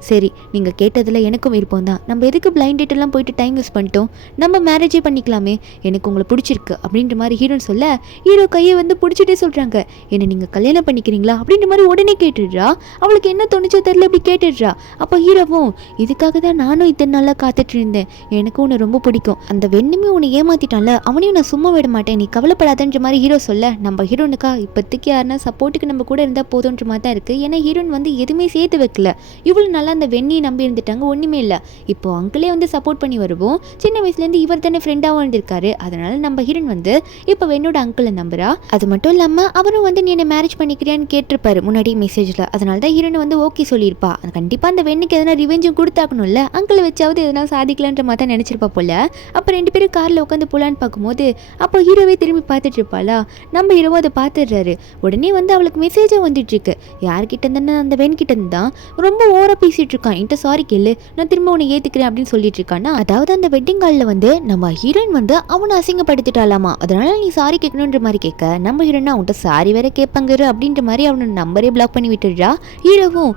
சரி நீங்கள் கேட்டதில் எனக்கும் விருப்பம் தான், நம்ம எதுக்கு பிளைண்ட் டேட்டெல்லாம் போயிட்டு டைம் வேஸ்ட் பண்ணிட்டோம், நம்ம மேரேஜே பண்ணிக்கலாமே, எனக்கு உங்களை பிடிச்சிருக்கு அப்படின்ற மாதிரி ஹீரோன்னு சொல்ல ஹீரோ கையை வந்து பிடிச்சிட்டே சொல்கிறாங்க, என்னை நீங்கள் கல்யாணம் பண்ணிக்கிறீங்களா அப்படின்ற மாதிரி உடனே கேட்டுடுறா. அவளுக்கு என்ன தோணுச்சோ தெரியல இப்படி கேட்டுடுறா. அப்போ ஹீரோவும் இதுக்காக தான் நானும் இத்தனை நாளாக காத்துட்டு இருந்தேன், எனக்கும் உன்னை ரொம்ப பிடிக்கும், அந்த வெண்ணுமே உன்னை ஏமாத்திட்டான்ல அவனையும் நான் சும்மா விட மாட்டேன், நீ கவலைப்படாதன்ற மாதிரி ஹீரோ சொல்ல நம்ம ஹீரோனுக்கா இப்போதைக்கு யாருன்னா சப்போர்ட்டுக்கு நம்ம கூட இருந்தால் போதுன்ற மாதிரி தான் இருக்குது. ஏன்னா ஹீரோன் வந்து எதுவுமே சேர்த்து வைக்கல, இவ்வளோ நல்லா அந்த வெண்ணியை நம்பி இருந்துட்டாங்க, ஒன்றுமே இல்லை. இப்போ அங்கிளே வந்து சப்போர்ட் பண்ணி வருவோம், சின்ன வயசுலேருந்து இவர் தானே ஃப்ரெண்டாகவும் இருந்திருக்காரு, அதனால நம்ம ஹீரோன் வந்து இப்போ வெண்ணோட அங்கிளை நம்புறா. அது மட்டும் இல்லாமல் அவரும் வந்து நீ என்ன மேரேஜ் பண்ணிக்கிறியான்னு கேட்டிருப்பாரு முன்னாடி மெசேஜில், அதனால தான் ஹீரோன் வந்து ஓகே சொல்லியிருப்பா. கண்டிப்பாக அந்த வெண்ணுக்கு எதனா ரிவெஞ்சும் கொடுத்தாக்கணும்ல, அங்கிளை வச்சாவது எதனா சாதிக்கலான்ற மாதிரி தான் நினச்சிருப்பா போல. அப்போ ரெண்டு பேரும் காரில் உட்காந்து போகலான்னு பார்க்கும்போது அப்போ ஹீரோவே திரும்பி பார்த்துட்டு இருப்பாளா, நம்ம ஹீரோவும் அதை பார்த்துடுறாரு. உடனே வந்து அவளுக்கு மெசேஜும் வந்துட்டு இருக்கு, யார்கிட்ட இருந்தா அந்த வெண் கிட்ட இருந்து தான் ரொம்ப ஓவராக பேசிட்டு இருக்கான், என்கிட்ட சாரி கேளு நான் திரும்ப உன்னை ஏற்றுக்கிறேன் அப்படின்னு சொல்லிட்டு இருக்கான்னா, அதாவது அந்த வெட்டிங் காலில் வந்து நம்ம ஹீரோயின் வந்து அவனை அசிங்கப்படுத்திட்டாலாமா, அதனால நீ சாரி கேட்கணுன்ற மாதிரி கேட்க நம்ம ஹீரோனா அவன்கிட்ட சாரி வேற கேட்பாங்க அப்படின்ற மாதிரி அவனோட நம்பரே பிளாக் பண்ணி விட்டுடுறா. ஹீரோவும்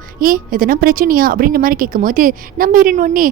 எதனா பிரச்சனையா அப்படின்ற மாதிரி கேட்கும்போது நம்ம ஹீரோயின் ஒன்னே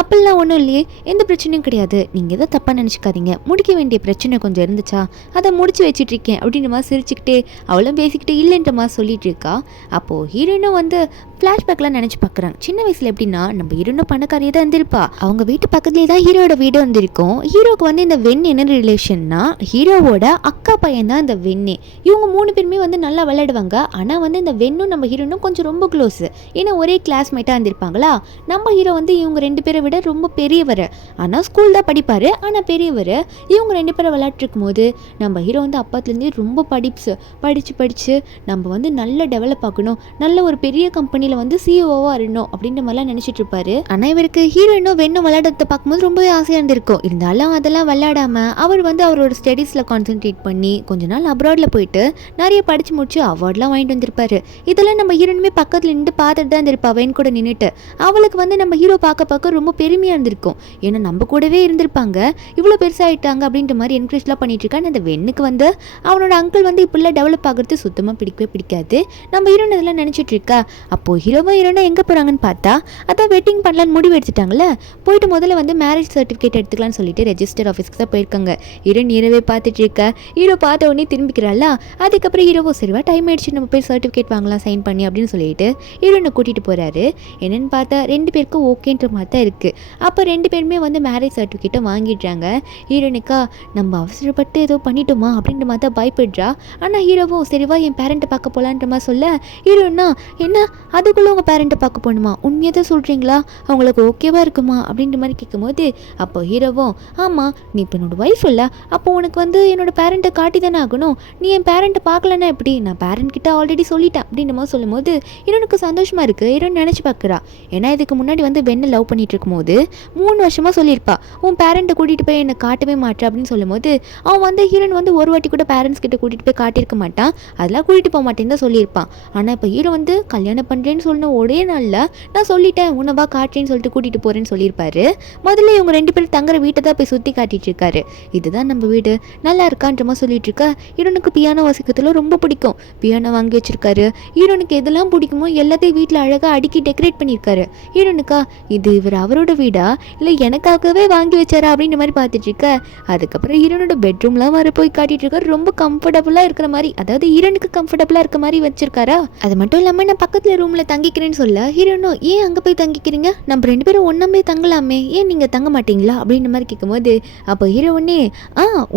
அப்பெல்லாம் ஒன்றும் இல்லையே, எந்த பிரச்சனையும் கிடையாது, நீங்கள் எதோ தப்பாக நினச்சிக்காதீங்க, முடிக்க வேண்டிய பிரச்சனை கொஞ்சம் இருந்துச்சா அதை முடிச்சு வச்சுட்டு இருக்கேன் அப்படின்ற மாதிரி சிரிச்சுக்கிட்டே அவளும் பேசிக்கிட்டே இல்லைன்ற மாதிரி சொல்லிட்டு இருக்கா. அப்போது ஹீரோயினும் வந்து ஃப்ளாஷ்பேக்லாம் நினச்சி பார்க்குறாங்க, சின்ன வயசில் எப்படின்னா நம்ம ஹீரோனும் பணக்காரியாக தான் இருந்திருப்பா, அவங்க வீட்டு பக்கத்துலேயே தான் ஹீரோட வீடு வந்திருக்கும். ஹீரோக்கு வந்து இந்த வெண் என்ன ரிலேஷன்னா ஹீரோவோட அக்கா பையன் தான் இந்த வெண்ணே. இவங்க 3 பேருமே வந்து நல்லா விளையாடுவாங்க. ஆனால் வந்து இந்த வெண்ணும் நம்ம ஹீரோனும் கொஞ்சம் ரொம்ப க்ளோஸு, ஏன்னா ஒரே கிளாஸ்மேட்டாக இருந்திருப்பாங்களா. நம்ம ஹீரோ வந்து இவங்க 2 பேரை விட ரொம்ப பெரியவர், ஆனால் ஸ்கூல் தான் படிப்பார், ஆனால் பெரியவர். இவங்க 2 பேரை விளையாட்டுருக்கும் போது நம்ம ஹீரோ வந்து அப்பத்துலேருந்தே ரொம்ப படித்து நம்ம வந்து நல்ல டெவலப் ஆகணும், நல்ல ஒரு பெரிய கம்பெனியில் வந்து சிஇஓவாக இருக்கணும் அப்படின்ற மாதிரிலாம் நினச்சிட்டு இருப்பாரு. ஆனால் இவருக்கு ஹீரோயினும் வெண்ணும் விளையாடுறத பார்க்கும்போது ரொம்பவே ஆசையாக இருந்திருக்கும். இருந்தாலும் அதெல்லாம் விளையாடாமல் அவர் வந்து அவரோட ஸ்டடீஸில் கான்சென்ட்ரேட் பண்ணி கொஞ்ச நாள் அப்ராடில் போயிட்டு நிறைய படித்து முடிச்சு அவார்ட்லாம் வாங்கிட்டு வந்திருப்பாரு. இதெல்லாம் நம்ம ஹீரோனுமே பக்கத்தில் நின்று பார்த்துட்டு தான் இருந்திருப்பா வெண் கூட நின்றுட்டு. அவளுக்கு வந்து நம்ம ஹீரோ பார்க்க ரொம்ப பெருமையாக இருந்திருக்கும், ஏன்னா நம்ம கூடவே இருந்திருப்பாங்க, இவ்வளோ பெருசாகிட்டாங்க அப்படின்ற மாதிரி என்கரேஜ்லாம் பண்ணிட்டு இருக்கான்னு. அந்த வெண்ணுக்கு வந்து அவனோட அங்கிள் வந்து இப்படிலாம் டெவலப் ஆகிறது சுத்தமாக பிடிக்காது. நம்ம ஹீரோன் இதெல்லாம் நினச்சிட்டு இருக்கா. அப்போது ஹீரோனா எங்கே போகிறாங்கன்னு பார்த்தா அதான் வெட்டிங் பண்ணலான்னு முடிவு எடுத்துட்டாங்களே, போயிட்டு முதல்ல வந்து மேரேஜ் சர்டிஃபிகேட் எடுத்துக்கலான்னு சொல்லிட்டு ரெஜிஸ்டர் ஆஃபீஸ்க்கு தான் போயிருக்காங்க. ஹீரோவே பார்த்துட்டு இருக்கா. ஹீரோ பார்த்த உடனே திரும்பிக்கிறாளா. அதுக்கப்புறம் ஹீரோவோ சரிவா டைம் ஆயிடுச்சு, நம்ம போய் சர்டிஃபிகேட் வாங்கலாம் சைன் பண்ணி அப்படின்னு சொல்லிட்டு ஹீரோனை கூட்டிகிட்டு போகிறாரு. என்னென்னு பார்த்தா 2 பேருக்கும் ஓகேன்ற மாதிரி தான் இருக்குது. அப்போ 2 பேருமே வந்து மேரேஜ் சர்டிஃபிகேட்டை வாங்கிடுறாங்க. ஹீரோனுக்கா நம்ம அவசரப்பட்டு ஏதோ பண்ணிட்டோமா அப்படின்ற மாதிரி தான் பயப்படுறா. ஆனால் ஹீரோவும் சரிவா என் பேரண்ட்டை பார்க்க போகலான்ற மாதிரி சொல்ல ஹீரோனா என்ன அதுக்குள்ளே உங்கள் பேரண்ட்டை பார்க்க போகணுமா, உண்மையாக தான் சொல்கிறீங்களா, அவங்களுக்கு ஓகேவா இருக்குமா அப்படின்ற மாதிரி கேட்கும்போது அப்போ ஹீரோவும் ஆமாம் நீ இப்போ என்னோட ஒய்ஃப் இல்லை, அப்போ உனக்கு வந்து என்னோட பேரண்ட்டை காட்டி தானே ஆகணும், நீ என் பேரண்ட்டை பார்க்கலன்னா எப்படி, நான் பேரண்ட் கிட்ட ஆல்ரெடி சொல்லிட்டேன் அப்படின்ற மாதிரி சொல்லும்போது ஹீரோனுக்கு சந்தோஷமாக இருக்குது. ஹீரோன் நினச்சி பார்க்குறா, ஏன்னா இதுக்கு முன்னாடி வந்து வெண்ணை லவ் பண்ணிட்டு இருக்கும்போது 3 வருஷமாக சொல்லியிருப்பா உன் பேரண்ட்டை கூட்டிகிட்டு போய் என்னை காட்டவே மாட்டேன் அப்படின்னு சொல்லும்போது அவன் வந்து ஹீரோன் வந்து ஒரு வாட்டி கூட பேரண்ட்ஸ் கிட்ட கூட்டிகிட்டு போய் காட்டியிருக்க மாட்டான், அதெல்லாம் கூட்டிகிட்டு போக மாட்டேன்னு தான் சொல்லியிருப்பான். ஆனால் இப்போ ஹீரோ வந்து கல்யாணம் பண்ணுறேன்னு சொன்ன ஒரே நாளில் நான் சொல்லிட்டேன் உன்னவா காட்டுறேன்னு சொல்லிட்டு கூட்டிகிட்டு போகிறேன்னு சொல்லியிருப்பாரு. முதல்ல இவங்க 2 பேரும் தங்குற வீட்டை தான் போய் சுற்றி காட்டிட்டு இருக்காரு. இதுதான் நம்ம வீடு நல்லா இருக்கான்ற மாதிரி சொல்லிட்டு இருக்கா. ஹீரோனுக்கு பியானோ வாசிக்கிறதுல ரொம்ப பிடிக்கும், பியானோ வாங்கி வச்சிருக்காரு. ஹீரோனுக்கு எதெல்லாம் பிடிக்குமோ எல்லாத்தையும் வீட்டில் அழகாக அடுக்கி டெக்கரேட் பண்ணியிருக்காரு. ஹீரோனுக்கா இது இவர் அவரோட வீடா இல்லை எனக்காகவே வாங்கி வச்சாரா அப்படின்ற மாதிரி பார்த்துட்டு இருக்க. அதுக்கப்புறம் ஹீரோனோட பெட்ரூம்லாம் வர போய் காட்டிட்டு இருக்காரு, ரொம்ப கம்ஃபர்டபுளாக இருக்கிற மாதிரி, அதாவது ஹீரோனுக்கு கம்ஃபர்டபுளாக இருக்க மாதிரி வச்சிருக்காரா. அது மட்டும் இல்லாமல் நான் பக்கத்தில் ரூமில் தங்கிக்கிறேன்னு சொல்ல ஹீரோனோ ஏன் அங்கே போய் தங்கிக்கிறீங்க, நம்ம 2 பேரும் ஒன்றா போய் தங்கலாமே, ஏன் நீங்கள் தங்க மாட்டீங்களா அப்படின்ற மாதிரி கேட்கும்போது அப்போ ஹீரோனே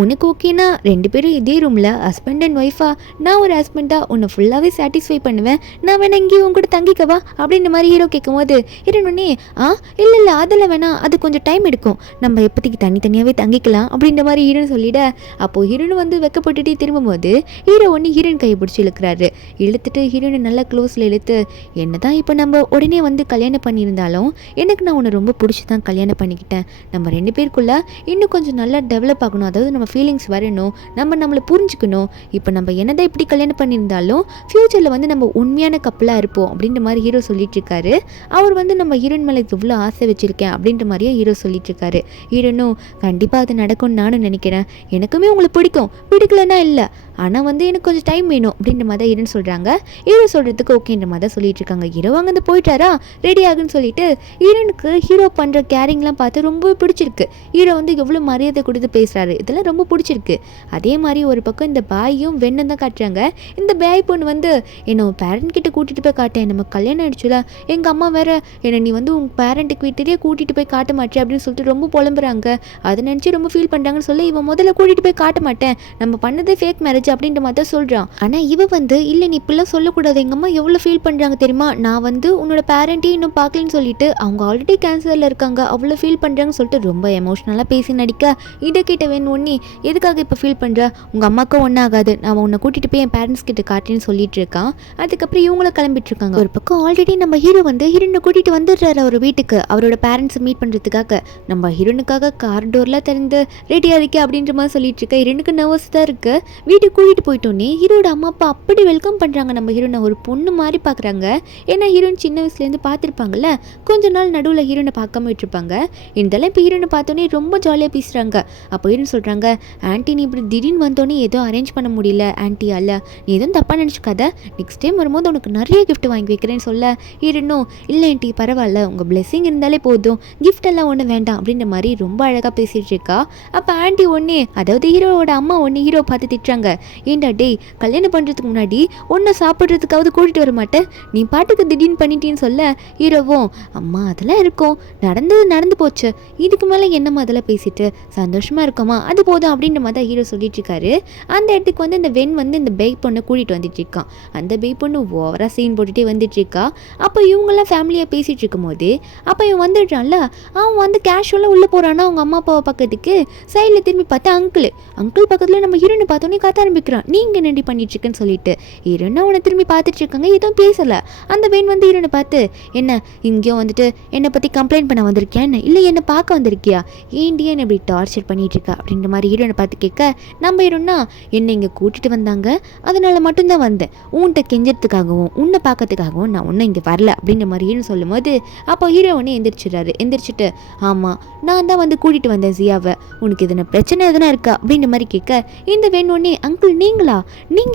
உனக்கு ஓகேனா 2 பேரும் இதே ரூமில் ஹஸ்பண்ட் அண்ட் ஒய்ஃபா, நான் ஒரு ஹஸ்பண்டாக உன்னை ஃபுல்லாகவே சாட்டிஸ்ஃபை பண்ணுவேன், நான் வேணா இங்கேயும் உங்க கூட தங்கிக்கவா அப்படின்ற மாதிரி ஹீரோ கேட்கும்போது ஹீரோனே இல்லை அதெல்லாம் வேணாம், அது கொஞ்சம் டைம் எடுக்கும், நம்ம எப்போதைக்கு தனித்தனியாகவே தங்கிக்கலாம் அப்படின்ற மாதிரி ஹீரோன்னு சொல்லிட. அப்போது ஹீரோனு வந்து வெக்கப்பட்டுட்டு திரும்பும்போது ஹீரோயின் கையை பிடிச்சி இழுக்கிறாரு. இழுத்துட்டு ஹீரோனை நல்லா க்ளோஸில் இழுத்து என்னதான் இப்போ நம்ம உடனே வந்து கல்யாணம் பண்ணியிருந்தாலும் எனக்கு நான் உன்னை ரொம்ப பிடிச்சி தான் கல்யாணம் பண்ணிக்கிட்டேன். நம்ம 2 பேருக்குள்ளே இன்னும் கொஞ்சம் நல்லா டெவலப் ஆகணும், அதாவது நம்ம ஃபீலிங்ஸ் வரணும், நம்மளை புரிஞ்சுக்கணும். இப்போ நம்ம என்னதான் இப்படி கல்யாணம் பண்ணியிருந்தாலும் ஃப்யூச்சரில் வந்து நம்ம உண்மையான கப்பலாக இருப்போம் அப்படின்ற மாதிரி ஹீரோ சொல்லிட்டு இருக்காரு. அவர் வந்து நம்ம ஹீரோயின் மேலே இவ்வளோ ஆசை வச்சுருக்கேன் அப்படின்ற மாதிரியே ஹீரோ சொல்லிட்டு இருக்காரு. ஹீரோனும் கண்டிப்பாக அது நடக்கும்னு நானும் நினைக்கிறேன், எனக்குமே உங்களுக்கு பிடிக்கலன்னா இல்லை, ஆனால் வந்து எனக்கு கொஞ்சம் டைம் வேணும் அப்படின்ற மாதிரி ஹீரோன்னு சொல்கிறாங்க. ஹீரோ சொல்கிறதுக்கு ஓகேன்ற மாதிரி தான் சொல்லிட்டு இருக்காங்க. ஹீரோ அங்கே போயிட்டாரா ரெடி ஆகுன்னு சொல்லிட்டு ஹீரோனுக்கு ஹீரோ பண்ணுற கேரிங்லாம் பார்த்து ரொம்ப பிடிச்சிருக்கு. ஹீரோ வந்து எவ்வளோ மரியாதை கொடுத்து பேசுகிறாரு, இதெல்லாம் ரொம்ப பிடிச்சிருக்கு. அதே மாதிரி ஒரு பக்கம் இந்த பாயும் வெண்ணம் தான் காட்டுறாங்க. இந்த பாய் பொண்ணு வந்து என்னை பேரண்ட் கிட்ட கூட்டிகிட்டு போய் காட்டேன், நம்ம கல்யாணம் ஆயிடுச்சுல, எங்கள் அம்மா வேற என்னை நீ வந்து உங்கள் பேரண்ட்டுக்கு வீட்டிலேயே கூட்டிகிட்டு போய் காட்ட மாட்டேன் அப்படின்னு சொல்லிட்டு ரொம்ப புலம்புறாங்க. அதை நினச்சி ரொம்ப ஃபீல் பண்ணுறாங்கன்னு சொல்லி இவன் முதல்ல கூட்டிகிட்டு போய் காட்ட மாட்டேன், நம்ம பண்ணதே ஃபேக் மேரேஜ் அப்படின்ற மாதிரி தான் சொல்கிறான். ஆனால் இவ வந்து இல்லை நீ இப்படிலாம் சொல்லக்கூடாது, எங்கள் அம்மா எவ்வளோ ஃபீல் பண்ணுறாங்க தெரியுமா, நான் வந்து உன்னோட பேரண்ட்டையும் இன்னும் பார்க்கலன்னு சொல்லிட்டு அவங்க ஆல்ரெடி கேன்சரில் இருக்காங்க, அவ்வளோ ஃபீல் பண்ணுறாங்கன்னு சொல்லிட்டு ரொம்ப எமோஷ்னலாக பேசி நடிக்க இதை கிட்ட வேணும் ஒன்னி எதுக்காக இப்போ ஃபீல் பண்ணுற, உங்கள் அம்மாவுக்கும் ஒன்றாகாது, நான் உன்னை கூட்டிகிட்டு போய் என் பேரண்ட்ஸ் கிட்ட காட்டுன்னு சொல்லிட்டு இருக்கான். அதுக்கப்புறம் இவங்களும் கிளம்பிட்டு இருக்காங்க. ஒரு பக்கம் ஆல்ரெடி நம்ம ஹீரோ வந்து ஹீரோனை கூட்டிகிட்டு வந்துடுறாரு அவர் வீட்டுக்கு அவரோட பேரண்ட்ஸை மீட் பண்ணுறதுக்காக. நம்ம ஹீரோனுக்காக கார் டோர்லாம் திறந்து ரெடியாக இருக்கே அப்படின்ற மாதிரி சொல்லிட்டு இருக்க. ஹீரோனுக்கு நர்வஸ் தான் இருக்குது. வீட்டுக்கு கூட்டிகிட்டு போயிட்டோன்னே ஹீரோட அம்மா அப்பா அப்படி வெல்கம் பண்ணுறாங்க. நம்ம ஹீரோனை ஒரு பொண்ணு மாதிரி பார்க்குறாங்க. ஏன்னா ஹீரோயின் சின்ன வயசுலேருந்து பார்த்துருப்பாங்கல்ல, கொஞ்ச நாள் நடுவில் ஹீரோனை பார்க்காம விட்டுருப்பாங்க. இருந்தாலும் இப்போ ஹீரோனை பார்த்தோன்னே ரொம்ப ஜாலியாக பேசுகிறாங்க. அப்போ ஹீரோன் சொல்கிறாங்க, ஆன்ட்டி நீ இப்படி திடீர்னு வந்தோன்னே ஏதோ அரேஞ்ச் பண்ண முடியல ஆன்ட்டி, அல்ல நீ எதுவும் தப்பாக நினச்சிக்காத, நெக்ஸ்ட் டைம் வரும்போது உனக்கு நிறைய கிஃப்ட் வாங்கி வைக்கிறேன்னு சொல்ல ஹீரோனும் இல்லை ஆன்ட்டி பரவாயில்ல, உங்கள் பிளெஸிங் இருந்தாலே போதும், கிஃப்ட் எல்லாம் ஒன்றும் வேண்டாம் அப்படின்ற மாதிரி ரொம்ப அழகாக பேசிகிட்டு இருக்கா. அப்போ ஆன்ட்டி ஒன்று, அதாவது ஹீரோவோட அம்மா ஒன்று ஹீரோ பார்த்து திட்டுறாங்க, ஏண்டா டேய் கல்யாணம் பண்ணுறதுக்கு முன்னாடி ஒன்றை சாப்பிட்றதுக்காவது கூட்டிகிட்டு வர மாட்டேன், நீ பாட்டுக்கு திடீர்னு பண்ணிட்டேன்னு சொல்ல ஹீரோவும் அம்மா அதெல்லாம் இருக்கும், நடந்து போச்சு, இதுக்கு மேலே என்னம்மா அதெல்லாம் பேசிட்டு சந்தோஷமாக இருக்கோமா அது போதும் அப்படின்ற மாதிரி தான் ஹீரோ சொல்லிட்டு இருக்காரு. அந்த இடத்துக்கு வந்து இந்த வெண் வந்து இந்த பேய் பொண்ணை கூட்டிகிட்டு வந்துட்டு இருக்கான். அந்த பேய் பொண்ணு ஓவராக சீன் போட்டுகிட்டே வந்துட்டு இருக்கா. அப்போ இவங்கெல்லாம் ஃபேமிலியாக பேசிகிட்டு இருக்கும்போது அப்போ இவன் வந்துடுறான்ல, அவன் வந்து கேஷுவலாக உள்ளே போகிறான்னா அவங்க அம்மா அப்பாவை பக்கத்துக்கு சைடில் திரும்பி பார்த்தா அங்கிள் பக்கத்தில் நம்ம ஹீரோனை பார்த்தோன்னே காத்த ஆரம்பிக்கிறான், நீங்கள் என்னடி பண்ணிட்டு இருக்கேன்னு சொல்லிட்டு. ஹீரோனை அவனை திரும்பி பார்த்துட்டு இருக்காங்க, எதுவும் பேசலை. அந்த வெண் வந்து ஹீரோனை பார்த்து என்ன இங்கேயும் வந்துட்டு என்னை பற்றி கம்ப்ளைண்ட் பண்ண வந்திருக்கியான்னு, இல்லை என்னை பார்க்க வந்திருக்கியா, ஏன்டி என்ன இப்படி டார்ச்சர் பண்ணிட்டு இருக்கா அப்படின்ற மாதிரி ஹீரோனை பார்த்து கேட்க நம்ம ஹீரோனா என்னை இங்கே கூட்டிகிட்டு வந்தாங்க, அதனால மட்டும்தான் வந்தேன், உன்கிட்ட கெஞ்சறதுக்காகவும் உன்னை பார்க்கறதுக்காகவும் நான் ஒன்றும் இங்கே வரல அப்படின்ற மாதிரி ஹீரோ சொல்லும் போது அப்போ ஹீரோவனே எந்திரிச்சிட்டு ஆமாம் நான் தான் வந்து கூட்டிகிட்டு வந்தேன் ஜியாவை, உனக்கு எதனா பிரச்சனை எதனா இருக்கா அப்படின்ற மாதிரி கேட்க இந்த வேணுன்னே அங்கிள் நீங்கள்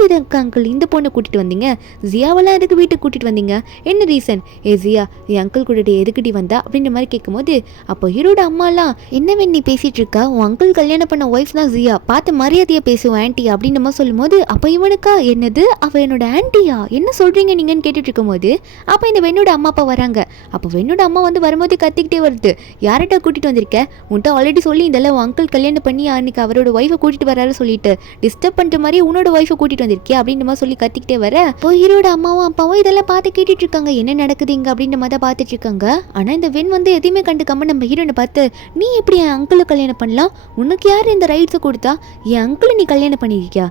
எதுக்கு அங்கிள் இந்த பொண்ணை கூட்டிகிட்டு வந்தீங்க, ஜியாவெல்லாம் எதுக்கு வீட்டுக்கு கூட்டிகிட்டு வந்தீங்க, என்ன ரீசன், ஜியா என் அங்கிள் கூட்டிகிட்டு எதுக்கிட்டி வந்தா அப்படின்ற மாதிரி கேட்கும்போது அப்போ ஹீரோட அம்மாலாம் என்ன நீ பேசிகிட்டு இருக்கா, உன் அங்கிள் கல்யாணம் பண்ண ஒய்ஃப் தான் ஜியா, பார்த்து மரியாதையாக பேசுவோம் ஆன்ட்டி அப்படின்ற மாதிரி சொல்லும்போது அப்போ இவனுக்கா என்னது அவள் என்னோட ஆன்ட்டியா, என்ன சொல்கிறீங்க நீங்கன்னு கேட்டுட்டு இருக்கும்போது அப்போ இந்த வெண்ணோட அம்மா அப்பா வராங்க. அப்போ வெண்ணோட அம்மா வந்து வரும்போது கத்திக்கிட்டே வருது, யார்கிட்ட கூட்டிகிட்டு வந்திருக்க, உன்ட்ட ஆல்ரெடி சொல்லி இதெல்லாம் உன் அங்கிள் கல்யாணம் பண்ணி அன்னைக்கு அவரோட ஒய்ஃபை கூட்டிகிட்டு வராரு சொல்லிட்டு டிஸ்டர்ப் பண்ணுற மாதிரி உன்னோட ஒய்ஃபை கூட்டிகிட்டு வந்திருக்கியா அப்படின்ற மாதிரி சொல்லி கத்திக்கிட்டே வர இப்போ ஹீரோட அம்மாவும் அப்பாவும் இதெல்லாம் பார்த்து கேட்டுட்டு இருக்காங்க, என்ன நடக்குது இங்கே அப்படின்ற மாதிரி தான் பார்த்துட்டு இருக்காங்க. ஆனால் இந்த வெண் வந்து எதையுமே கண்டுக்காம நம்ம ஹீரோனை பார்த்து நீ எப்படி என் அங்கிளை கல்யாணம் பண்ணலாம், உனக்கு யார் இந்த ரைட்ஸை கொடுத்தா, என் அங்கிளை நீ கல்யாணம் பண்ணியிருக்கியா,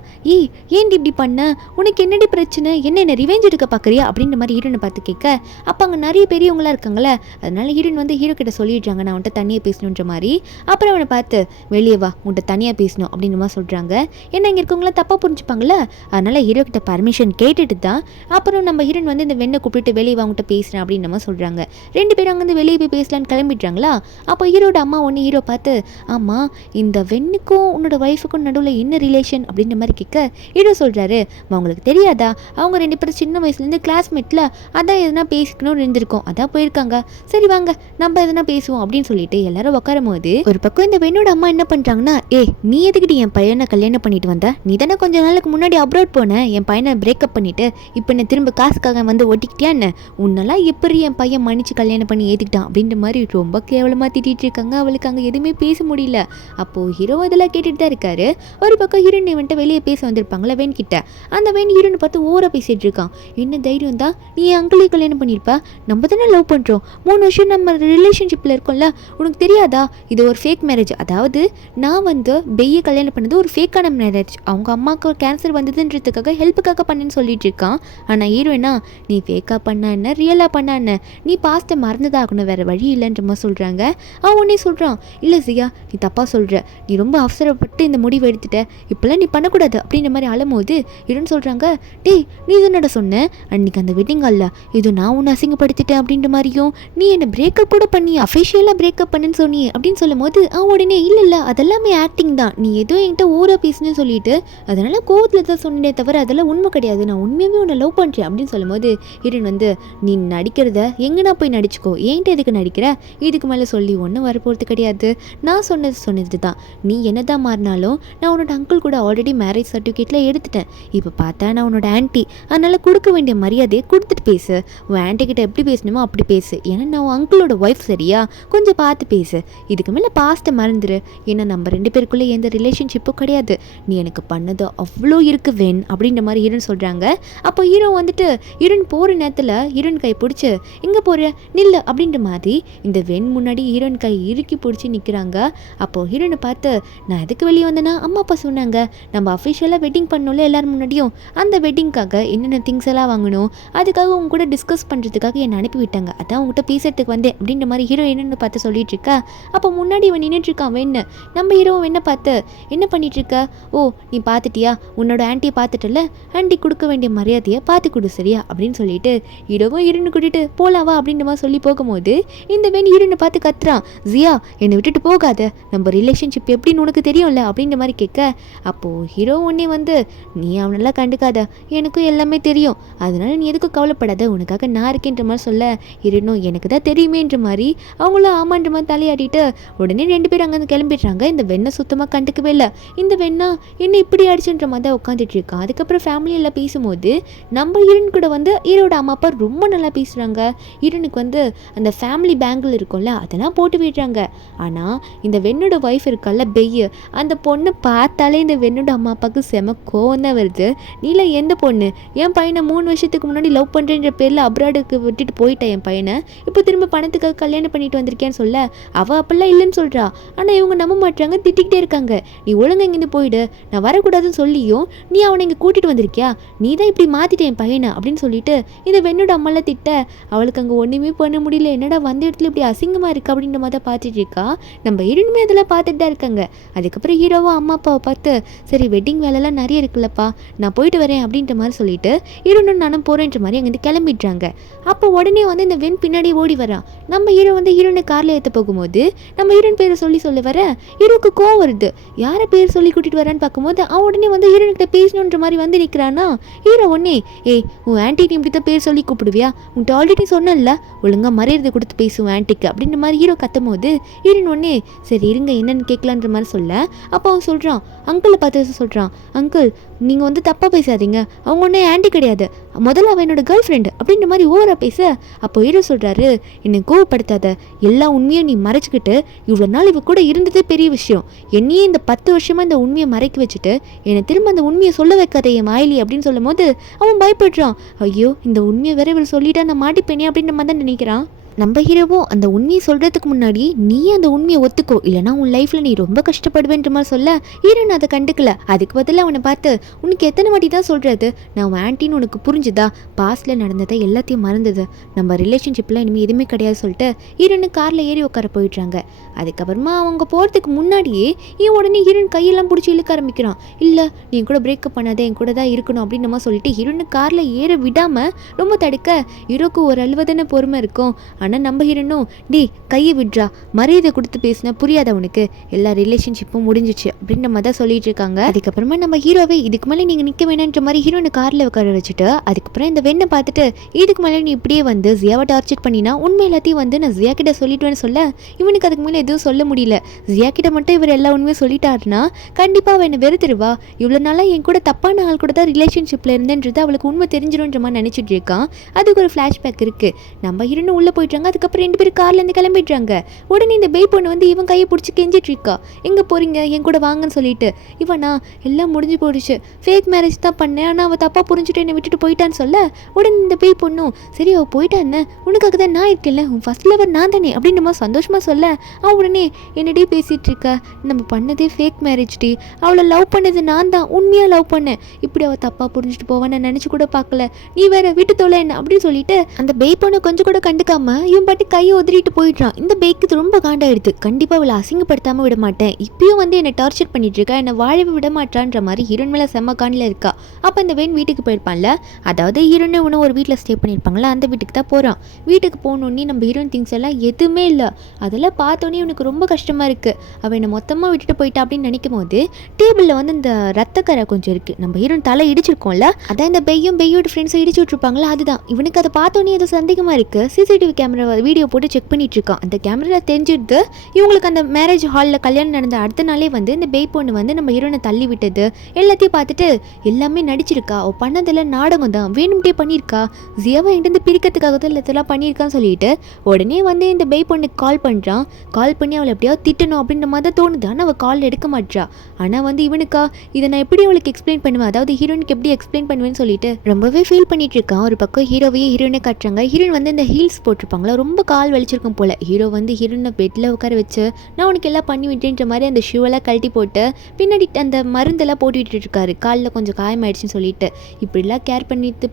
ஏன் இப்படி பண்ண, உனக்கு என்னடி பிரச்சனை, என்ன ரிவெஞ்ச் எடுக்க பார்க்குறியா அப்படின்ற மாதிரி ஹீரோனை பார்த்து கேட்க அப்போ அங்கே நிறைய பெரியவங்களா இருக்காங்களே, அதனால ஹீரோயின் வந்து ஹீரோ கிட்ட சொல்லிடுறாங்க நான் உன்ட்ட தனியாக பேசணுன்ற மாதிரி. அப்புறம் அவனை பார்த்து வெளியே வா உன்ட்ட தனியாக பேசணும் அப்படின்ற மாதிரி சொல்கிறாங்க. ஏன்னா இங்கே இருக்கவங்களாம் தப்பாக புரிஞ்சுப்பாங்களே, அதனால ஹீரோ கிட்ட பர்மிஷன் கேட்டுட்டு தான் அப்புறம் நம்ம ஹீரோயின் வந்து இந்த வெண்ணை கூப்பிட்டு வெளியே வாங்கிட்ட பேசுகிறேன் அப்படின்ற மாதிரி சொல்கிறாங்க. 2 பேரும் அங்கேருந்து வெளியே போய் பேசலான்னு கிளம்பிடுறாங்களா. அப்போ ஹீரோட அம்மா ஒன்று ஹீரோ பார்த்து ஆமாம் இந்த வெண்ணுக்கும் உன்னோட ஒய்ஃபுக்கும் நடுவில் என்ன ரிலேஷன் அப்படின்ற மாதிரி கேட்க ஹீரோ சொல்கிறாரு, அவங்களுக்கு தெரியாதா, அவங்க 2 பேரும் சின்ன வயசுலேருந்து கிளாஸ்மேட்டில், அதான் எதனா பேசிக்கணும்னு இருந்திருக்கோம், அதான் போயிருக்காங்க, சரி வாங்க நம்ம எதனா பேசுவோம் அப்படின்னு சொல்லிட்டு எல்லாரும் உட்காரும் போது ஒரு பக்கம் இந்த வெண்ணோட அம்மா என்ன பண்ணுறாங்கன்னா, நீ எதுக்கிட்டு என் பையனை கல்யாணம் பண்ணிட்டு வந்த, நீ தானே கொஞ்ச நாளுக்கு முன்னாடி அப்ரோட் போனேன், என் பையனை பிரேக்கப் பண்ணிட்டு இப்போ என்ன திரும்ப காசுக்காக வந்து ஒட்டிக்கிட்டியான்னு, உன்னெல்லாம் எப்படி என் பையன் மன்னிச்சு கல்யாணம் பண்ணி ஏற்றுக்கிட்டான் அப்படின்ற மாதிரி ரொம்ப கேவலமாக திட்டிகிட்டு இருக்காங்க. அவளுக்கு அங்கே எதுவுமே பேச முடியல. அப்போது ஹீரோ அதெல்லாம் கேட்டுட்டு தான் இருக்காரு. ஒரு பக்கம் ஹீரோயின் வந்துட்டு வெளியே பேச வந்திருப்பாங்களா வேன் கிட்ட, அந்த வேன் ஹீரோனை பார்த்து ஓவராக பேசிகிட்டு இருக்கான். என்ன தைரியம் தான் நீ என் அங்கிளையும் கல்யாணம் பண்ணியிருப்பா, நம்ம தானே லவ் பண்ணுறோம், 3 வருஷம் நம்ம ரிலேஷன்ஷிப்பில் இருக்கோம்ல, உனக்கு தெரியாதா இது ஒரு ஃபேக் மேரேஜ், அதாவது நான் வந்து பெய்யை கல்யாணம் பண்ணது ஒரு ஃபேக்கான மேரேஜ், அவங்க அவங்க அம்மாவுக்கு கேன்சர் வந்ததுன்றதுக்காக ஹெல்ப்புக்காக பண்ணேன்னு சொல்லிட்டு இருக்கான். ஆனால் ஹீரோயினா நீ ஃபேக்காக பண்ண என்ன ரியலாக பண்ண என்ன, நீ பாஸ்ட்டை மறந்துதாகணும், வேறு வழி இல்லைன்ற மாதிரி சொல்கிறாங்க. அவன் உடனே சொல்கிறான், இல்லை ஜியா நீ தப்பாக சொல்கிற, நீ ரொம்ப அவசரப்பட்டு இந்த முடிவு எடுத்துட்ட, இப்போல்லாம் நீ பண்ணக்கூடாது அப்படின்ற மாதிரி அழும்போது ஹீரோன்னு சொல்கிறாங்க, டேய் நீ என்னடா சொன்ன அன்றைக்கி அந்த வெட்டிங் ஹாலில், இது நான் உன்னை அசிங்கப்படுத்திட்டேன் அப்படின்ற மாதிரியும் நீ என்னை பிரேக்கப் கூட பண்ணி அஃபிஷியலாக பிரேக்கப் பண்ணுன்னு சொன்னி அப்படின்னு சொல்லும் போது அவன் உடனே இல்லை அதெல்லாமே ஆக்டிங் தான், நீ ஏதோ என்கிட்ட ஓவராக பேசுன்னு சொல்லிட்டு அதனால் கோவத்தில் தான் சொன்னே தவிர அதெல்லாம் உண்மை கிடையாது, நான் உண்மையாகவே உன்னை லவ் பண்ணுறேன் அப்படின்னு சொல்லும் போது ஹீரோயின் வந்து நீ நடிக்கிறத எங்கன்னா போய் நடிச்சுக்கோ, என்கிட்ட எதுக்கு நடிக்கிற, இதுக்கு மேலே சொல்லி ஒன்றும் வரப்போகிறது கிடையாது, நான் சொன்னது தான், நீ என்ன தான் மாறினாலும் நான் உன்னோட அங்கிள் கூட ஆல்ரெடி மேரேஜ் சர்டிஃபிகேட்டில் எடுத்துட்டேன், இப்போ பார்த்தா நான் உன்னோட ஆன்ட்டி, அதனால் கொடுக்க வேண்டிய மரியாதையை கொடுத்துட்டு பேசு, உன் ஆன்ட்டிக்கிட்ட எப்படி பேசணுமோ அப்படி பேசு, ஏன்னா நான் உன் அங்கிளோட ஒய்ஃப் சரியா, கொஞ்சம் பார்த்து பேசு, இதுக்கு மேலே பாஸ்ட்டை மறந்துரு, ஏன்னா நம்ம 2 பேருக்குள்ளே எந்த ரிலேஷன்ஷிப்பும் கிடையாது, நீ எனக்கு பண்ணது அவ்வளோ இருக்கு வென் அப்படின்ற மாதிரி ஹீரோன் சொல்கிறாங்க. அப்போ ஹீரோ வந்துட்டு ஹீரோன் போகிற நேரத்தில் ஹீரோன் கை பிடிச்சி எங்கே போகிற நில்லு அப்படின்ற மாதிரி இந்த வென் முன்னாடி ஹீரோன் கை இறுக்கி பிடிச்சி நிற்கிறாங்க. அப்போது ஹீரோனை பார்த்து நான் எதுக்கு வெளியே வந்தேன்னா அம்மா அப்பா சொன்னாங்க நம்ம அஃபிஷியலாக வெட்டிங் பண்ணோம்ல எல்லோரும் முன்னாடியும், அந்த வெட்டிங்காக என்னென்ன திங்ஸ் எல்லாம் வாங்கணும் அதுக்காக உங்க கூட டிஸ்கஸ் பண்ணுறதுக்காக என்னை அனுப்பி விட்டாங்க, அதான் உங்கள்கிட்ட பேசுறதுக்கு வந்தேன் அப்படின்ற மாதிரி ஹீரோ என்னென்னு பார்த்து சொல்லிட்டு இருக்கா. அப்போ முன்னாடி இவன் நின்றுட்டு இருக்கான் வெண்ணு, நம்ம ஹீரோ என்ன பார்த்து என்ன பண்ணிட்டு இருக்க, ஓ நீ பார்த்துட்டியா உன்னோட ஆன்ட்டியை பார்த்துட்டல, ஆன்ட்டி கொடுக்க வேண்டிய மரியாதையை பார்த்து கொடு சரியா அப்படின்னு சொல்லிட்டு ஹீரோவும் ஹீரோனை கூட்டிட்டு போலாவா அப்படின்ற மாதிரி சொல்லி போகும்போது இந்த வெண் ஹீரோனை பார்த்து கத்துறான், ஜியா என்னை விட்டுட்டு போகாத, நம்ம ரிலேஷன்ஷிப் எப்படின்னு உனக்கு தெரியும்ல அப்படின்ற மாதிரி கேட்க. அப்போது ஹீரோ ஒன்னே வந்து நீ அவனெல்லாம் கண்டுக்காத, எனக்கும் எல்லாமே தெரியும், அதனால நீ எதுக்கும் கவலைப்படாத, உனக்காக நான் இருக்கேன்ற மாதிரி சொல்ல ஹீரோனும் எனக்கு தான் தெரியுமேன்ற மாதிரி அவங்களும் ஆமான்ற மாதிரி தலையாடிட்டு உடனே 2 பேரும் அங்கேருந்து கிளம்பிடுறாங்க. இந்த வெண்ணை சுத்தமாக கண்டுக்கவே இல்லை, இந்த வெண்ணா என்ன இப்படி ஆயிடுச்சுன்ற மாதிரி தான் உட்காந்துட்டு இருக்கான். அதுக்கப்புறம் ஃபேமிலியெல்லாம் பேசும்போது நம்ம ஹீரோன் கூட வந்து ஹீரோட அம்மா அப்பா ரொம்ப நல்லா பேசுகிறாங்க. ஹீரோனுக்கு வந்து அந்த ஃபேமிலி பேங்கில் இருக்கும்ல அதெல்லாம் போட்டு விடுறாங்க. ஆனால் இந்த வெண்ணோட ஒய்ஃப் இருக்கல்ல பெய்யு, அந்த பொண்ணு பார்த்தாலே இந்த வெண்ணோட அம்மா அப்பாவுக்கு செம கோவம் தான் வருது. நீல எந்த பொண்ணு என் பையனை 3 வருஷத்துக்கு முன்னாடி லவ் பண்ணுறேன்ற பேரில் அப்ராடுக்கு விட்டுட்டு போயிட்டேன் என் பையனை, இப்போ திரும்ப பணத்துக்காக கல்யாணம் பண்ணிட்டு வந்திருக்கேன்னு சொல்ல அவள் அப்பெல்லாம் இல்லைன்னு சொல்கிறா. ஆனால் இவங்க நம்ப மாட்டாங்க, திட்டிக்கிட்டே இருக்காங்க, நீ ஒழுங்கு இங்கேருந்து போயிடு, நான் வரக்கூடாதுன்னு சொல்லியும் நீ அவனை இங்கே கூட்டிகிட்டு வந்திருக்கியா, நீ தான் இப்படி மாற்றிட்டேன் என் பையனை அப்படின்னு சொல்லிட்டு இந்த வெண்ணோட அம்மாலாம் திட்ட அவளுக்கு அங்கே ஒன்றுமே பண்ண முடியல, என்னடா வந்த இடத்துல இப்படி அசிங்கமாக இருக்குது அப்படின்ற மாதிரி தான் பார்த்துட்டு இருக்கா. நம்ம ஹீரோனுமே அதெல்லாம் பார்த்துட்டு தான் இருக்காங்க. அதுக்கப்புறம் ஹீரோவும் அம்மா அப்பாவை பார்த்து சரி வெட்டிங் வேலைலாம் நிறைய இருக்குல்லப்பா நான் போயிட்டு வரேன் அப்படின்ற மாதிரி சொல்லிட்டு ஹீரோனும் நானும் போகிறேன்ற மாதிரி அங்கேருந்து கிளம்பிடுறாங்க. அப்போ உடனே வந்து இந்த வெண் பின்னாடி ஓடி வரான். நம்ம ஹீரோ வந்து ஹீரோனை காரில் ஏற்ற போகும்போது நம்ம ஹீரோன் பேரை சொல்ல வர ஹீரோக்கு கோவம் வருது, யாரை பேர் சொல்லி கூட்டிகிட்டு வரான்னு பார்க்கும்போது அவன் உடனே வந்து ஹீரோனுக்கிட்ட பேசணுன்ற மாதிரி வந்து நிற்கிறானா. ஹீரோ ஒன்னே ஏய் உன் ஆன்ட்டி நீ இப்படி தான் பேர் சொல்லி கூப்பிடுவியா, உன்ட்டு ஆல்ரெடி சொன்னல ஒழுங்காக மரியாதை கொடுத்து பேசுவேன் ஆன்ட்டிக்கு அப்படின்ற மாதிரி ஹீரோ கத்தும் போது ஹீரோன் ஒன்னே சரி இருங்க என்னன்னு கேட்கலான்ற மாதிரி சொல்ல. அப்போ அவன் சொல்கிறான் அங்கிளை பார்த்து சொல்கிறான், அங்கிள் நீங்கள் வந்து தப்பாக பேசாதீங்க, அவங்க ஒன்றே ஆன்ட்டி கிடையாது, முதல்ல அவன் என்னோட கேர்ள் ஃப்ரெண்டு அப்படின்ற மாதிரி ஓவராக பேச. அப்போ ஹீரோ சொல்கிறாரு என்னை கோவப்படுத்தாத, எல்லா உண்மையும் நீ மறைச்சிக்கிட்டு இவ்வளோ நாள் இவ கூட இருந்ததே பெரிய விஷயம், என்னையே இந்த 10 வருஷமாக இந்த உண்மையை மறைக்க வச்சுட்டு என்னை திரும்ப அந்த உண்மையை சொல்ல வைக்காத என் மாயிலி அப்படின்னு சொல்லும் போது அவன் பயப்படுறான், ஐயோ இந்த உண்மையை வேற இவர் சொல்லிட்டா நான் மாட்டிப்பேனே அப்படின்ற மாதிரி தான் நினைக்கிறான். நம்ம ஹீரோவும் அந்த உண்மையை சொல்கிறதுக்கு முன்னாடி நீ அந்த உண்மையை ஒத்துக்கோ, இல்லைனா உன் லைஃப்பில் நீ ரொம்ப கஷ்டப்படுவேன்ற மாதிரி சொல்ல ஹீரோன் அதை கண்டுக்கல. அதுக்கு பதிலாக அவனை பார்த்து உனக்கு எத்தனை வாட்டி தான் சொல்கிறது, நான் உன் ஆன்ட்டின்னு உனக்கு புரிஞ்சுதா, பாஸ்டில் நடந்ததை எல்லாத்தையும் மறந்தது, நம்ம ரிலேஷன்ஷிப்பில் இனிமேல் எதுவுமே கிடையாது சொல்லிட்டு ஹீரோனு காரில் ஏறி உட்கார போயிடுறாங்க. அதுக்கப்புறமா அவங்க போகிறதுக்கு முன்னாடியே உடனே ஹீரோன் கையெல்லாம் பிடிச்சி இழுக்க ஆரம்பிக்கிறான், இல்லை நீ என் கூட பிரேக்கப் பண்ணாத என் கூட தான் இருக்கணும் அப்படின்னு நம்ம சொல்லிட்டு ஹீரோனு காரில் ஏற விடாமல் ரொம்ப தடுக்க ஹீரோக்கு ஒரு அழுவதான பொறுமை இருக்கும். ஆனால் நம்ம ஹீரோனும் டே கையை விட்றா, மரியாதை கொடுத்து பேசினா புரியாத உனக்கு, எல்லா ரிலேஷன்ஷிப்பும் முடிஞ்சிச்சு அப்படின்ற மாதிரி தான் சொல்லிட்டு இருக்காங்க. அதுக்கப்புறமா நம்ம ஹீரோவை இதுக்கு மேலே நீங்கள் நிற்க வேணான்ற மாதிரி ஹீரோனு காரில் உட்கார வச்சுட்டு அதுக்கப்புறம் இந்த வெண்ணை பார்த்துட்டு இதுக்கு மேலே நீ இப்படியே வந்து ஜியாவை டார்ச்சர் பண்ணினா உண்மை எல்லாத்தையும் வந்து நான் ஜியா கிட்ட சொல்லிட்டுவேன்னு சொல்ல இவனுக்கு அதுக்கு மேலே எதுவும் சொல்ல முடியல. ஜியா கிட்ட மட்டும் இவர் எல்லா உண்மையும் சொல்லிட்டாருன்னா கண்டிப்பாக அவன் என்னை வெறுத்துருவா, இவ்வளோ நாளாக என் கூட தப்பான ஆள் கூட தான் ரிலேஷன்ஷிப்பில் இருந்துன்றது அவளுக்கு உண்மை தெரிஞ்சிடும்ன்ற மாதிரி நினச்சிட்டு இருக்கான். அதுக்கு ஒரு ஃப்ளாஷ்பேக் இருக்குது. நம்ம ஹீரோனு உள்ளே போயிட்டு பேசிடுறாங்க. அதுக்கப்புறம் 2 பேரும் கார்லேருந்து கிளம்பிடுறாங்க. உடனே இந்த பேய் பொண்ணு வந்து இவன் கையை பிடிச்சி கெஞ்சிட்டு இருக்கா, எங்கே போகிறீங்க என் கூட வாங்கன்னு சொல்லிட்டு. இவனா எல்லாம் முடிஞ்சு போயிடுச்சு, ஃபேக் மேரேஜ் தான் பண்ணேன், ஆனால் அவள் தப்பாக புரிஞ்சுட்டு என்னை விட்டுட்டு போயிட்டான்னு சொல்ல, உடனே இந்த பேய் பொண்ணும் சரி அவள் போயிட்டா என்ன, உனக்காக தான் நான் இருக்கேன்ல, உன் ஃபர்ஸ்ட் லவர் நான் தானே அப்படின்னு மாதிரி சந்தோஷமாக சொல்ல, அவன் உடனே என்னடி பேசிகிட்டு இருக்க, நம்ம பண்ணதே ஃபேக் மேரேஜ் டி, அவளை லவ் பண்ணது நான் தான், உண்மையாக லவ் பண்ணேன், இப்படி அவள் தப்பாக புரிஞ்சுட்டு போவான்னு நான் நினச்சி கூட பார்க்கல, நீ வேற விட்டு தொலை என்ன அப்படின்னு சொல்லிட்டு அந்த பேய் பொண்ணு கொஞ்சம் கூட கண்டுக்காம இவன் பாட்டு கையை உதறிட்டு போயிடுறான். இந்த பேய்க்கு ரொம்ப காண்டாயிடுது, கண்டிப்பாக அவளை அசிங்கப்படுத்தாமல் விட மாட்டேன், இப்பயும் வந்து என்னை டார்ச்சர் பண்ணிட்டு இருக்கா, என்னை வாழவே விட மாட்டான்ற மாதிரி ஹீரோன் மேலே செம்ம காண்டில் இருக்கா. அப்போ இந்த வேன் வீட்டுக்கு போயிருப்பான்ல, அதாவது ஹீரோனே உன ஒரு வீட்டில் ஸ்டே பண்ணியிருப்பாங்களா, அந்த வீட்டுக்கு தான் போகிறான். வீட்டுக்கு போனோடனே நம்ம ஹீரோயின் திங்ஸ் எல்லாம் எதுவுமே இல்லை, அதெல்லாம் பார்த்தோன்னே இவனுக்கு ரொம்ப கஷ்டமாக இருக்குது. அவன் என்னை மொத்தமாக விட்டுட்டு போயிட்டா அப்படின்னு நினைக்கும் போது டேபிளில் வந்து இந்த ரத்தக்கரை கொஞ்சம் இருக்குது, நம்ம ஹீரோன் தலை இடிச்சிருக்கோம்ல, அதான் இந்த பெய்யோட ஃப்ரெண்ட்ஸை இடிச்சு விட்டுருப்பாங்களா, அதுதான். இவனுக்கு அதை பார்த்தோன்னே ஏதோ சந்தேகமாக இருக்குது. சிசிடிவி கேமரா வீடியோ போட்டு செக் பண்ணிட்டு இருக்கான். அந்த கேமரா தெரிஞ்சிடுது இவங்களுக்கு அந்த மேரேஜ் ஹாலில் கல்யாணம் நடந்த அடுத்த நாளே வந்து இந்த பேய் பொண்ணு வந்து நம்ம ஹீரோனை தள்ளி விட்டது எல்லாத்தையும் பார்த்துட்டு எல்லாமே நடிச்சிருக்கா, அவள் பண்ணதெல்லாம் நாடகம் தான், வேணும்ட்டே பண்ணியிருக்கா, ஜியாவை எங்கிட்ட பிரிக்கிறதுக்காக தான் இதெல்லாம் பண்ணியிருக்கான்னு சொல்லிட்டு உடனே வந்து இந்த பேய் பொண்ணுக்கு கால் பண்ணுறான். கால் பண்ணி அவளை எப்படியாவது திட்டணும் அப்படின்ற மாதிரி தான் தோணுது, ஆனால் அவள் கால் எடுக்க மாட்டா. ஆனால் வந்து இவனுக்கா இதை நான் எப்படி அவளுக்கு எக்ஸ்பிளைன் பண்ணுவேன், அதாவது ஹீரோனுக்கு எப்படி எக்ஸ்பிளைன் பண்ணுவேன்னு சொல்லிட்டு ரொம்பவே ஃபீல் பண்ணிட்டு இருக்கான். ஒரு பக்கம் ஹீரோவையே ஹீரோனை காட்டுறாங்க. ஹீரோயின் வந்து இந்த ஹீல்ஸ் போட்டிருப்பாங்களா, ரொம்ப கால் வலிச்சிருக்கும் போல. ஹீரோ வந்து ஹீரோனை பெட்டில் உட்கார வச்சு நான் உனக்கு எல்லாம் பண்ணி விட்டேன்ற மாதிரி அந்த ஷூவெல்லாம் கழட்டி போட்டு பின்னாடி அந்த மருந்தெல்லாம் போட்டுவிட்டு இருக்காரு, காலில் கொஞ்சம் காயமாயிடுச்சுன்னு சொல்லிட்டு. இப்படிலாம் கேர் பண்ணிட்டு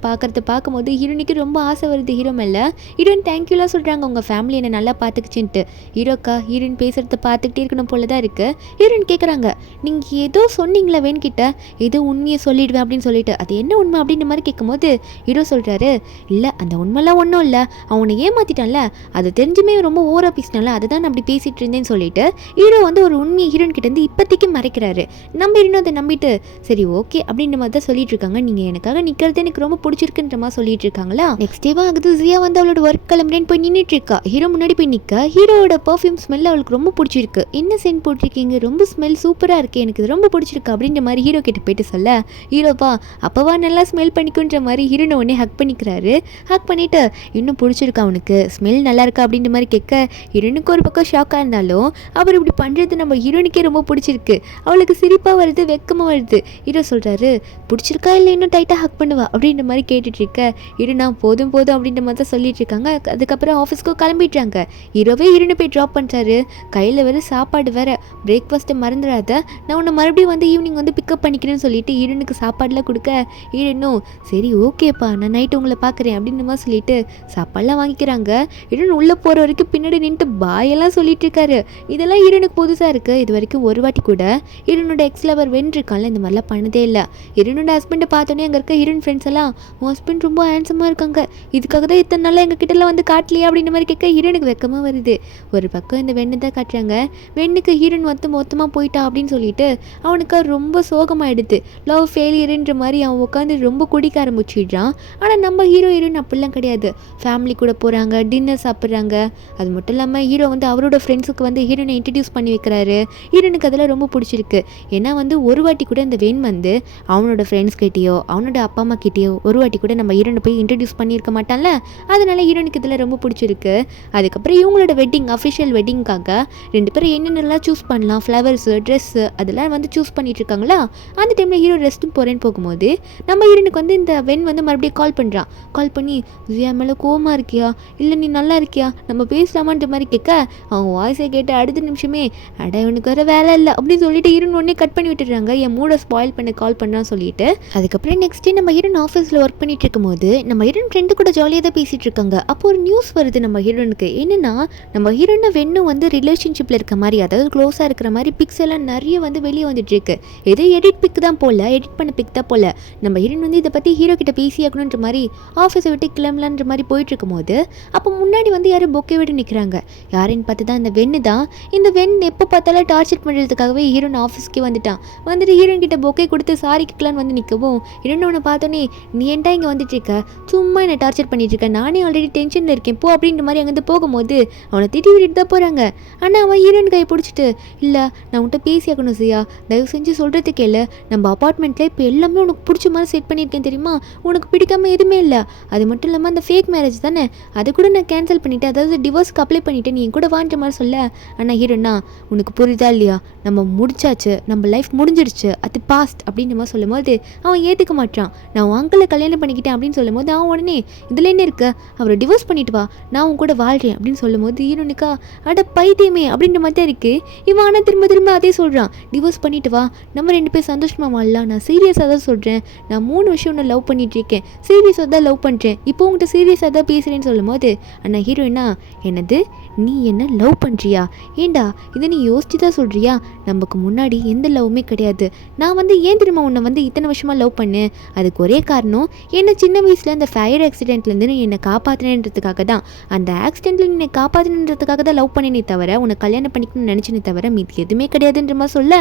பார்க்கும்போது ஹீரோனுக்கு ரொம்ப ஆசை வருது ஹீரோ மேலே. ஹீரோயின் தேங்க்யூலாம் சொல்கிறாங்க, உங்கள் ஃபேமிலி என்னை நல்லா பார்த்துக்குச்சுன்ட்டு. ஹீரோக்கா ஹீரோயின் பேசுகிறத பார்த்துக்கிட்டே இருக்கணும் போல தான் இருக்குது. ஹீரோயின் கேட்குறாங்க, நீங்கள் ஏதோ சொன்னீங்களா வேண்கிட்ட, ஏதோ உண்மையை சொல்லிடுவேன் அப்படின்னு சொல்லிட்டு, அது என்ன உண்மை அப்படின்ற மாதிரி கேட்கும்போது ஹீரோ சொல்கிறாரு, இல்லை அந்த உண்மைலாம் ஒன்றும் இல்லை, அவனை ஏமாற்றிட்டான்ல, அது தெரிஞ்சுமே ரொம்ப ஓவராக பேசினால அதை தான் நான் அப்படி பேசிகிட்டு இருந்தேன்னு சொல்லிட்டு ஹீரோ வந்து ஒரு உண்மையை ஹீரோயின் கிட்ட இருந்து இப்போதைக்கு மறைக்கிறாரு. நம்ம ஹீரோனும் அதை நம்பிட்டு சரி ஓகே அப்படின்ற மாதிரி தான் சொல்லிட்டு இருக்காங்க. நீங்கள் எனக்காக நிற்கிறது எனக்கு ரொம்ப பிடிச்சிருக்குன்ற மாதிரி சொல்லிட்டு இருக்காங்களா. நெக்ஸ்ட் டேவா ஆகுது, ஜியா வந்து அவளோட ஒர்க் கிளம்புறேன்னு போய் நின்றுட்டு இருக்கா. ஹீரோ முன்னாடி போய் நிற்க ஹீரோட பர்ஃப்யூம் ஸ்மெல் அவளுக்கு ரொம்ப பிடிச்சிருக்கு. என்ன சென்ட் போட்டிருக்கீங்க, ரொம்ப ஸ்மெல் சூப்பராக இருக்கு, எனக்கு இது ரொம்ப பிடிச்சிருக்கு அப்படின்ற மாதிரி ஹீரோ கிட்ட போயிட்டு சொல்ல, ஹீரோப்பா அப்போவா நல்லா ஸ்மெல் பண்ணிக்குன்ற மாதிரி ஹீரோனை உடனே ஹக் பண்ணிக்கிறாரு. ஹக் பண்ணிட்டு இன்னும் பிடிச்சிருக்கா அவனுக்கு, ஸ்மெல் நல்லா இருக்கா அப்படின்ற மாதிரி கேட்க ஹீரோனுக்கு ஒரு பக்கம் ஷாக்காக இருந்தாலும் அவர் இப்படி பண்ணுறது நம்ம ஹீரோனுக்கே ரொம்ப பிடிச்சிருக்கு. அவளுக்கு சிரிப்பாக வருது, வெக்கமாக வருது. ஹீரோ சொல்கிறாரு, பிடிச்சிருக்கா இல்லை இன்னும் டைட்டாக ஹக் பண்ணுவா அப்படின்ற மாதிரி கேட்டுட்டு இருக்க ஹீரோனா போதும் அப்படின்ற மாதிரி தான் சொல்லிட்டு இருக்காங்க. அதுக்கப்புறம் ஆஃபீஸ்க்கு கிளம்பிடுறாங்க. ஹீரோவே ஹீரோனை போய் ட்ராப் பண்ணுறாரு. கையில் வேறு சாப்பாடு வேறு, பிரேக்ஃபாஸ்ட்டை மறந்துடாத, நான் உன்னை மறுபடியும் வந்து ஈவினிங் வந்து பிக்கப் பண்ணிக்கிறேன்னு சொல்லிட்டு ஹீரோனுக்கு சாப்பாடுலாம் கொடுக்க ஹீரோனும் சரி ஓகேப்பா நான் நைட்டு உங்களை பார்க்குறேன் அப்படின்ற மாதிரி சொல்லிட்டு சாப்பாடுலாம் வாங்கிக்கிறாங்க. ஹீரோன் உள்ளே போகிற வரைக்கும் பின்னாடி நின்றுட்டு பாயெல்லாம் சொல்லிட்டு இருக்காரு. இதெல்லாம் ஹீரோனுக்கு புதுசாக இருக்குது. இது வரைக்கும் ஒரு வாட்டி கூட ஹீரோனோட எக்ஸ் லவர் வென்றிருக்கான்ல இந்த மாதிரிலாம் பண்ணதே இல்லை. ஹீரோனோட ஹஸ்பண்டை பார்த்தோன்னே அங்கே இருக்க ஹீரோயின் ஃப்ரெண்ட்ஸ் எல்லாம் உன் ஹஸ்பண்ட் ரொம்ப ஹேண்ட்ஸமாக இருக்காங்க, இதுக்காக தான் இத்தனை நாளாக எங்கள் கிட்டலாம் வந்து காட்டலையா அப்படின்ற மாதிரி கேட்க ஹீரோனுக்கு வெக்கமாக வருது. ஒரு பக்கம் இந்த வெண்ணை தான் காட்டுறாங்க. வெண்ணுக்கு ஹீரோயின் மொத்தமாக போயிட்டா அப்படின்னு சொல்லிட்டு அவனுக்கு ரொம்ப சோகமாயிடுது. லவ் ஃபெயிலியர்ன்ற மாதிரி அவன் உட்காந்து ரொம்ப குடிக்க ஆரம்பிச்சிடுறான். ஆனால் நம்ம ஹீரோயின் அப்படிலாம் கிடையாது, ஃபேமிலி கூட போகிறாங்க, டின்னர் சாப்பிட்றாங்க. அது மட்டும் இல்லாமல் ஹீரோ வந்து அவரோட ஃப்ரெண்ட்ஸுக்கு வந்து ஹீரோனை இன்ட்ரடியூஸ் பண்ணி வைக்கிறாரு. ஹீரோனுக்கு அதெல்லாம் ரொம்ப பிடிச்சிருக்கு. ஏன்னா வந்து ஒரு வாட்டி கூட இந்த வென் வந்து அவனோட ஃப்ரெண்ட்ஸ் கிட்டேயோ அவனோட அப்பா அம்மா கிட்டேயோ ஒரு வாட்டி கூட நம்ம ஹீரோனை போய் இன்ட்ரடியூஸ் பண்ணியிருக்க மாட்டான்ல, அதனால ஹீரோனுக்கு இதில் ரொம்ப பிடிச்சிருக்கு. அதுக்கப்புறம் இவங்களோட வெட்டிங் அஃபிஷியல் வெட்டிங்காக 2 பேரும் என்னென்னலாம் சூஸ் பண்ணலாம், ஃப்ளவர்ஸு ட்ரெஸ்ஸு அதெல்லாம் வந்து சூஸ் பண்ணிட்டு இருக்காங்களா. அந்த டைமில் ஹீரோ ரெஸ்ட்டும் போகிறேன்னு போகும்போது நம்ம ஹீரோனுக்கு வந்து இந்த வென் வந்து மறுபடியும் கால் பண்ணுறான். கால் பண்ணி ஜியா மேலே கோவமாக இருக்கியா, இல்லை நீ நல்லா இருக்கியா, நம்ம பேசலாமான்ற மாதிரி கேட்க அவங்க வாய்ஸை கேட்டு அடுத்த நிமிஷமே அட இவனுக்கு வேறு வேலை இல்லை அப்படின்னு சொல்லிட்டு ஹீரோன் உடனே கட் பண்ணி விட்டுடுறாங்க. என் மூடை ஸ்பாயில் பண்ண கால் பண்ணான்னு சொல்லிட்டு. அதுக்கப்புறம் நெக்ஸ்ட் டே நம்ம ஹீரோன் ஆஃபீஸில் ஒர்க் பண்ணிட்டு இருக்கும்போது நம்ம ஹீரோன் ஃப்ரெண்டு கூட ஜாலியாக தான் பேசிகிட்டு இருக்காங்க. அப்போ ஒரு நியூஸ் வருது நம்ம ஹீரோனுக்கு. என்னென்னா நம்ம ஹீரோனை வென்னும் வந்து ரிலேஷன்ஷிப்பில் இருக்க மாதிரி, அதாவது க்ளோஸாக இருக்கிற மாதிரி பிக்ஸ் எல்லாம் நிறைய வந்து வெளியே வந்துட்டு இருக்கு. எது எடிட் பிக் தான் போல, எடிட் பண்ண பிக் தான் போல. நம்ம ஹீரோன் வந்து இதை பற்றி ஹீரோ கிட்ட பேசியாக்கணுன்ற மாதிரி ஆஃபீஸை விட்டு கிளம்பலான்ற மாதிரி போயிட்டு இருக்கும்போது அப்போ முன்னாடி வந்து யாரும் பொக்கே விட்டு நிற்கிறாங்க. யாருன்னு பார்த்து தான் இந்த வென்னு தான். இந்த வென் எப்போ பார்த்தாலும் டார்ச்சர் பண்ணுறதுக்காகவே ஹீரோன் ஆஃபீஸ்க்கே வந்துட்டான். வந்துட்டு ஹீரோன் கிட்ட பொக்கே கொடுத்து சாரி கேட்கலான்னு வந்து நிற்கவும் ஹீரோன் அவனை பார்த்தோன்னே நீ ஏன்டா இங்கே வந்துட்டு இருக்க, சும்மா என்னை டார்ச்சர் பண்ணிட்டு இருக்க, நானே ஆல்ரெடி டென்ஷனில் இருக்கேன் போ அப்படின்ற மாதிரி அங்கேருந்து போகும்போது அவனை திட்டி விட்டுட்டு தான் போகிறாங்க. ஆனால் அவன் ஹீரோன் கையை பிடிச்சிட்டு இல்லை நான் உன்கிட்ட பேசியாக்கணும் சியா, தயவு செஞ்சு சொல்கிறது கேளு, நம்ம அப்பார்ட்மெண்ட்டில் இப்போ எல்லாமே உனக்கு பிடிச்ச மாதிரி செட் பண்ணியிருக்கேன் தெரியுமா, உனக்கு பிடிக்காம எதுவுமே இல்லை, அது மட்டும் இல்லாமல் அந்த ஃபேக் மேரேஜ் தானே அதை கூட கூட நான் கேன்சல் பண்ணிவிட்டேன், அதாவது டிவோர்ஸ்க்கு அப்ளை பண்ணிவிட்டேன், நீ என் கூட வான்ற மாதிரி சொல்ல. ஆனால் ஹீரோனா உனக்கு புரியுதா இல்லையா, நம்ம முடிச்சாச்சு, நம்ம லைஃப் முடிஞ்சிடுச்சு, அது பாஸ்ட் அப்படின்ற மாதிரி சொல்லும் போது அவன் ஏற்றுக்க மாட்டான். நான் உன் அங்கிளை கல்யாணம் பண்ணிக்கிட்டேன் அப்படின்னு சொல்லும் போது அவன் உடனே இதில் என்ன இருக்க, அவரை டிவோர்ஸ் பண்ணிட்டு வா, நான் உன் கூட வாழ்கிறேன் அப்படின்னு சொல்லும் போது ஹீரோனுக்கா அட பைத்தியமே அப்படின்ற மாதிரி தான் இருக்குது. இவன் ஆனால் திரும்ப திரும்ப அதே சொல்கிறான், டிவோர்ஸ் பண்ணிட்டு வா, நம்ம 2 பேர் சந்தோஷமாக வாழலாம், நான் சீரியஸாக தான் சொல்கிறேன், நான் 3 வருஷம் நான் லவ் பண்ணிட்டு இருக்கேன், சீரியஸாக தான் லவ் பண்ணுறேன், இப்போ உங்கள்கிட்ட சீரியஸாக தான் பேசுகிறேன்னு சொல்லும் போது அண்ணா ஹீரோயினா என்னது நீ என்ன லவ் பண்ணுறியா, ஏண்டா இதை நீ யோசிச்சு தான் சொல்கிறியா, நமக்கு முன்னாடி எந்த லவ்வுமே கிடையாது, நான் ஏன் தெரியுமா உன்னை இத்தனை வருஷமாக லவ் பண்ணேன், அதுக்கு ஒரே காரணம் என்ன சின்ன வயசில் அந்த ஃபயர் ஆக்சிடென்ட்லேருந்து நீ என்னை காப்பாற்றினேன்றதுக்காக தான், அந்த ஆக்சிடென்ட்டில் நீ என்னை காப்பாற்றினன்றதுக்காக தான் லவ் பண்ணினே தவிர உன்னை கல்யாணம் பண்ணிக்கணும்னு நினச்சினே தவிர மீது எதுவுமே கிடையாதுன்ற மாதிரி சொல்ல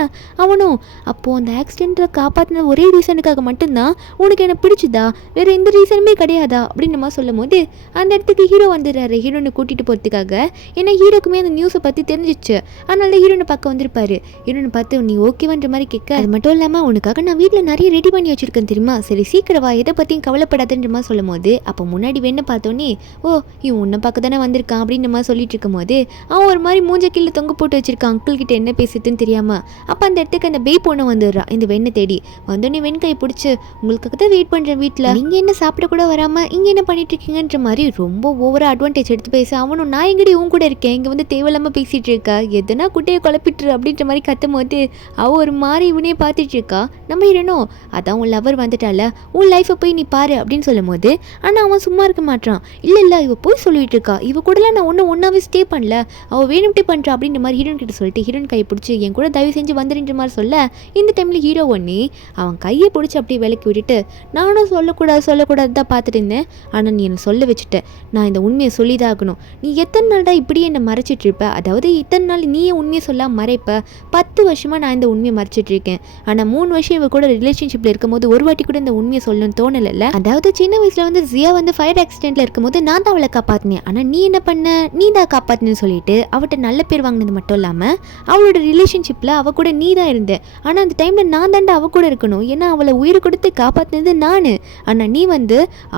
அவனும் அப்போது அந்த ஆக்சிடென்ட்டில் காப்பாற்றின ஒரே ரீசனுக்காக மட்டும்தான் உனக்கு என்ன பிடிச்சிதா, வேறு எந்த ரீசனுமே கிடையாதா அப்படின்ற மாதிரி சொல்லும் போது அந்த இடத்துக்கு ஹீரோ வந்துடுறாரு ஹீரோனை கூட்டிகிட்டு போகிறதுக்காக. ஏன்னா ஹீரோக்குமே அந்த நியூஸை பற்றி தெரிஞ்சிச்சு, அதனால ஹீரோனை பார்க்க வந்திருப்பாரு. ஹீரோனை பார்த்து நீ ஓகேவான்ற மாதிரி கேட்க, அது மட்டும் இல்லாமல் உனக்காக நான் வீட்டில் நிறைய ரெடி பண்ணி வச்சுருக்கேன் தெரியுமா, சரி சீக்கிரவா, எதை பற்றியும் கவலைப்படாதுன்ற மாதிரி சொல்லும் போது அப்போ முன்னாடி வேணை பார்த்தோன்னே ஓ இவன் உன்னை பார்க்க தானே வந்திருக்கான் அப்படின்ற மாதிரி சொல்லிட்டு இருக்கும் போது அவன் ஒரு மாதிரி மூஞ்ச கீழே தொங்க போட்டு வச்சிருக்கான், அங்கிள் கிட்ட என்ன பேசுதுன்னு தெரியாமல். அப்போ அந்த இடத்துக்கு அந்த பேய் பொண்ணை வந்துடுறான் இந்த வெண்ணை தேடி. வந்தோடனே வெண்கையை பிடிச்சி உங்களுக்காக தான் வெயிட் பண்ணுறேன் வீட்டில், நீங்கள் என்ன சாப்பிட கூட வராமல் இங்கே என்ன பண்ணிட்டு இருக்கீங்கன்ற மாதிரி ரொம்ப ஓவராக அட்வான்டேஜ் எடுத்து பேச அவனும் நான் எங்கடி உன் கூட இருக்கேன், இங்கே தேவையில்லாமல் பேசிகிட்டு இருக்கா, எதனா குட்டையை குழப்பிட்டுரு அப்படின்ற மாதிரி கத்தும் போது அவள் ஒரு மாதிரி இவனே பார்த்துட்டு இருக்கா. நம்ம ஹீரோனும் அதான் உன் லவர் வந்துட்டால, உன் லைஃப்பை போய் நீ பாரு அப்படின்னு சொல்லும் போது ஆனால் அவன் சும்மா இருக்க மாட்டான். இல்லை இவ போய் சொல்லிட்டு இருக்கா, இவ கூடலாம் நான் ஒன்றாவே ஸ்டே பண்ணல, அவள் வேணும்ட்டே பண்ணுறா அப்படின்ற மாதிரி ஹீரோன் கிட்ட சொல்லிட்டு ஹீரோன் கையை பிடிச்சி என் கூட தயவு செஞ்சு வந்துடுன்ற மாதிரி சொல்ல இந்த டைமில் ஹீரோ ஒன்னே அவன் கையை பிடிச்சி அப்படியே விலக்கி விட்டுட்டு நானும் சொல்லக்கூடாது தான் பார்த்துட்டு இருந்தேன், ஆனால் நீ என்னை சொல்ல வச்சுட்ட, நான் இந்த உண்மையை சொல்லி தான் ஆகணும், நீ எத்தனை நாள் தான் இப்படியே என்னை மறைச்சிட்டு இருப்ப, அதாவது இத்தனை நாள் நீயே உண்மையை சொல்லாமல் மறைப்ப, 10 வருஷமாக நான் இந்த உண்மையை மறைச்சிட்டு இருக்கேன், ஆனால் 3 வருஷம் இவ கூட ரிலேஷன்ஷிப்பில் இருக்கும்போது ஒரு வாட்டி கூட இந்த உண்மையை சொல்லணும்னு தோணலை. அதாவது சின்ன வயசில் ஜியா ஃபயர் ஆக்சிடென்ட்டில் இருக்கும்போது நான் தான் அவளை காப்பாற்றினேன், ஆனால் நீ என்ன பண்ண, நீ தான் காப்பாற்றினு சொல்லிட்டு அவட்ட நல்ல பேர் வாங்கினது மட்டும் இல்லாமல் அவளோட ரிலேஷன்ஷிப்பில் அவள் கூட நீ தான் இருந்த, ஆனால் அந்த டைமில் நான் தாண்டா அவள் கூட இருக்கணும், ஏன்னா அவளை உயிரை கொடுத்து காப்பாற்றினது நான், ஆனால் நீ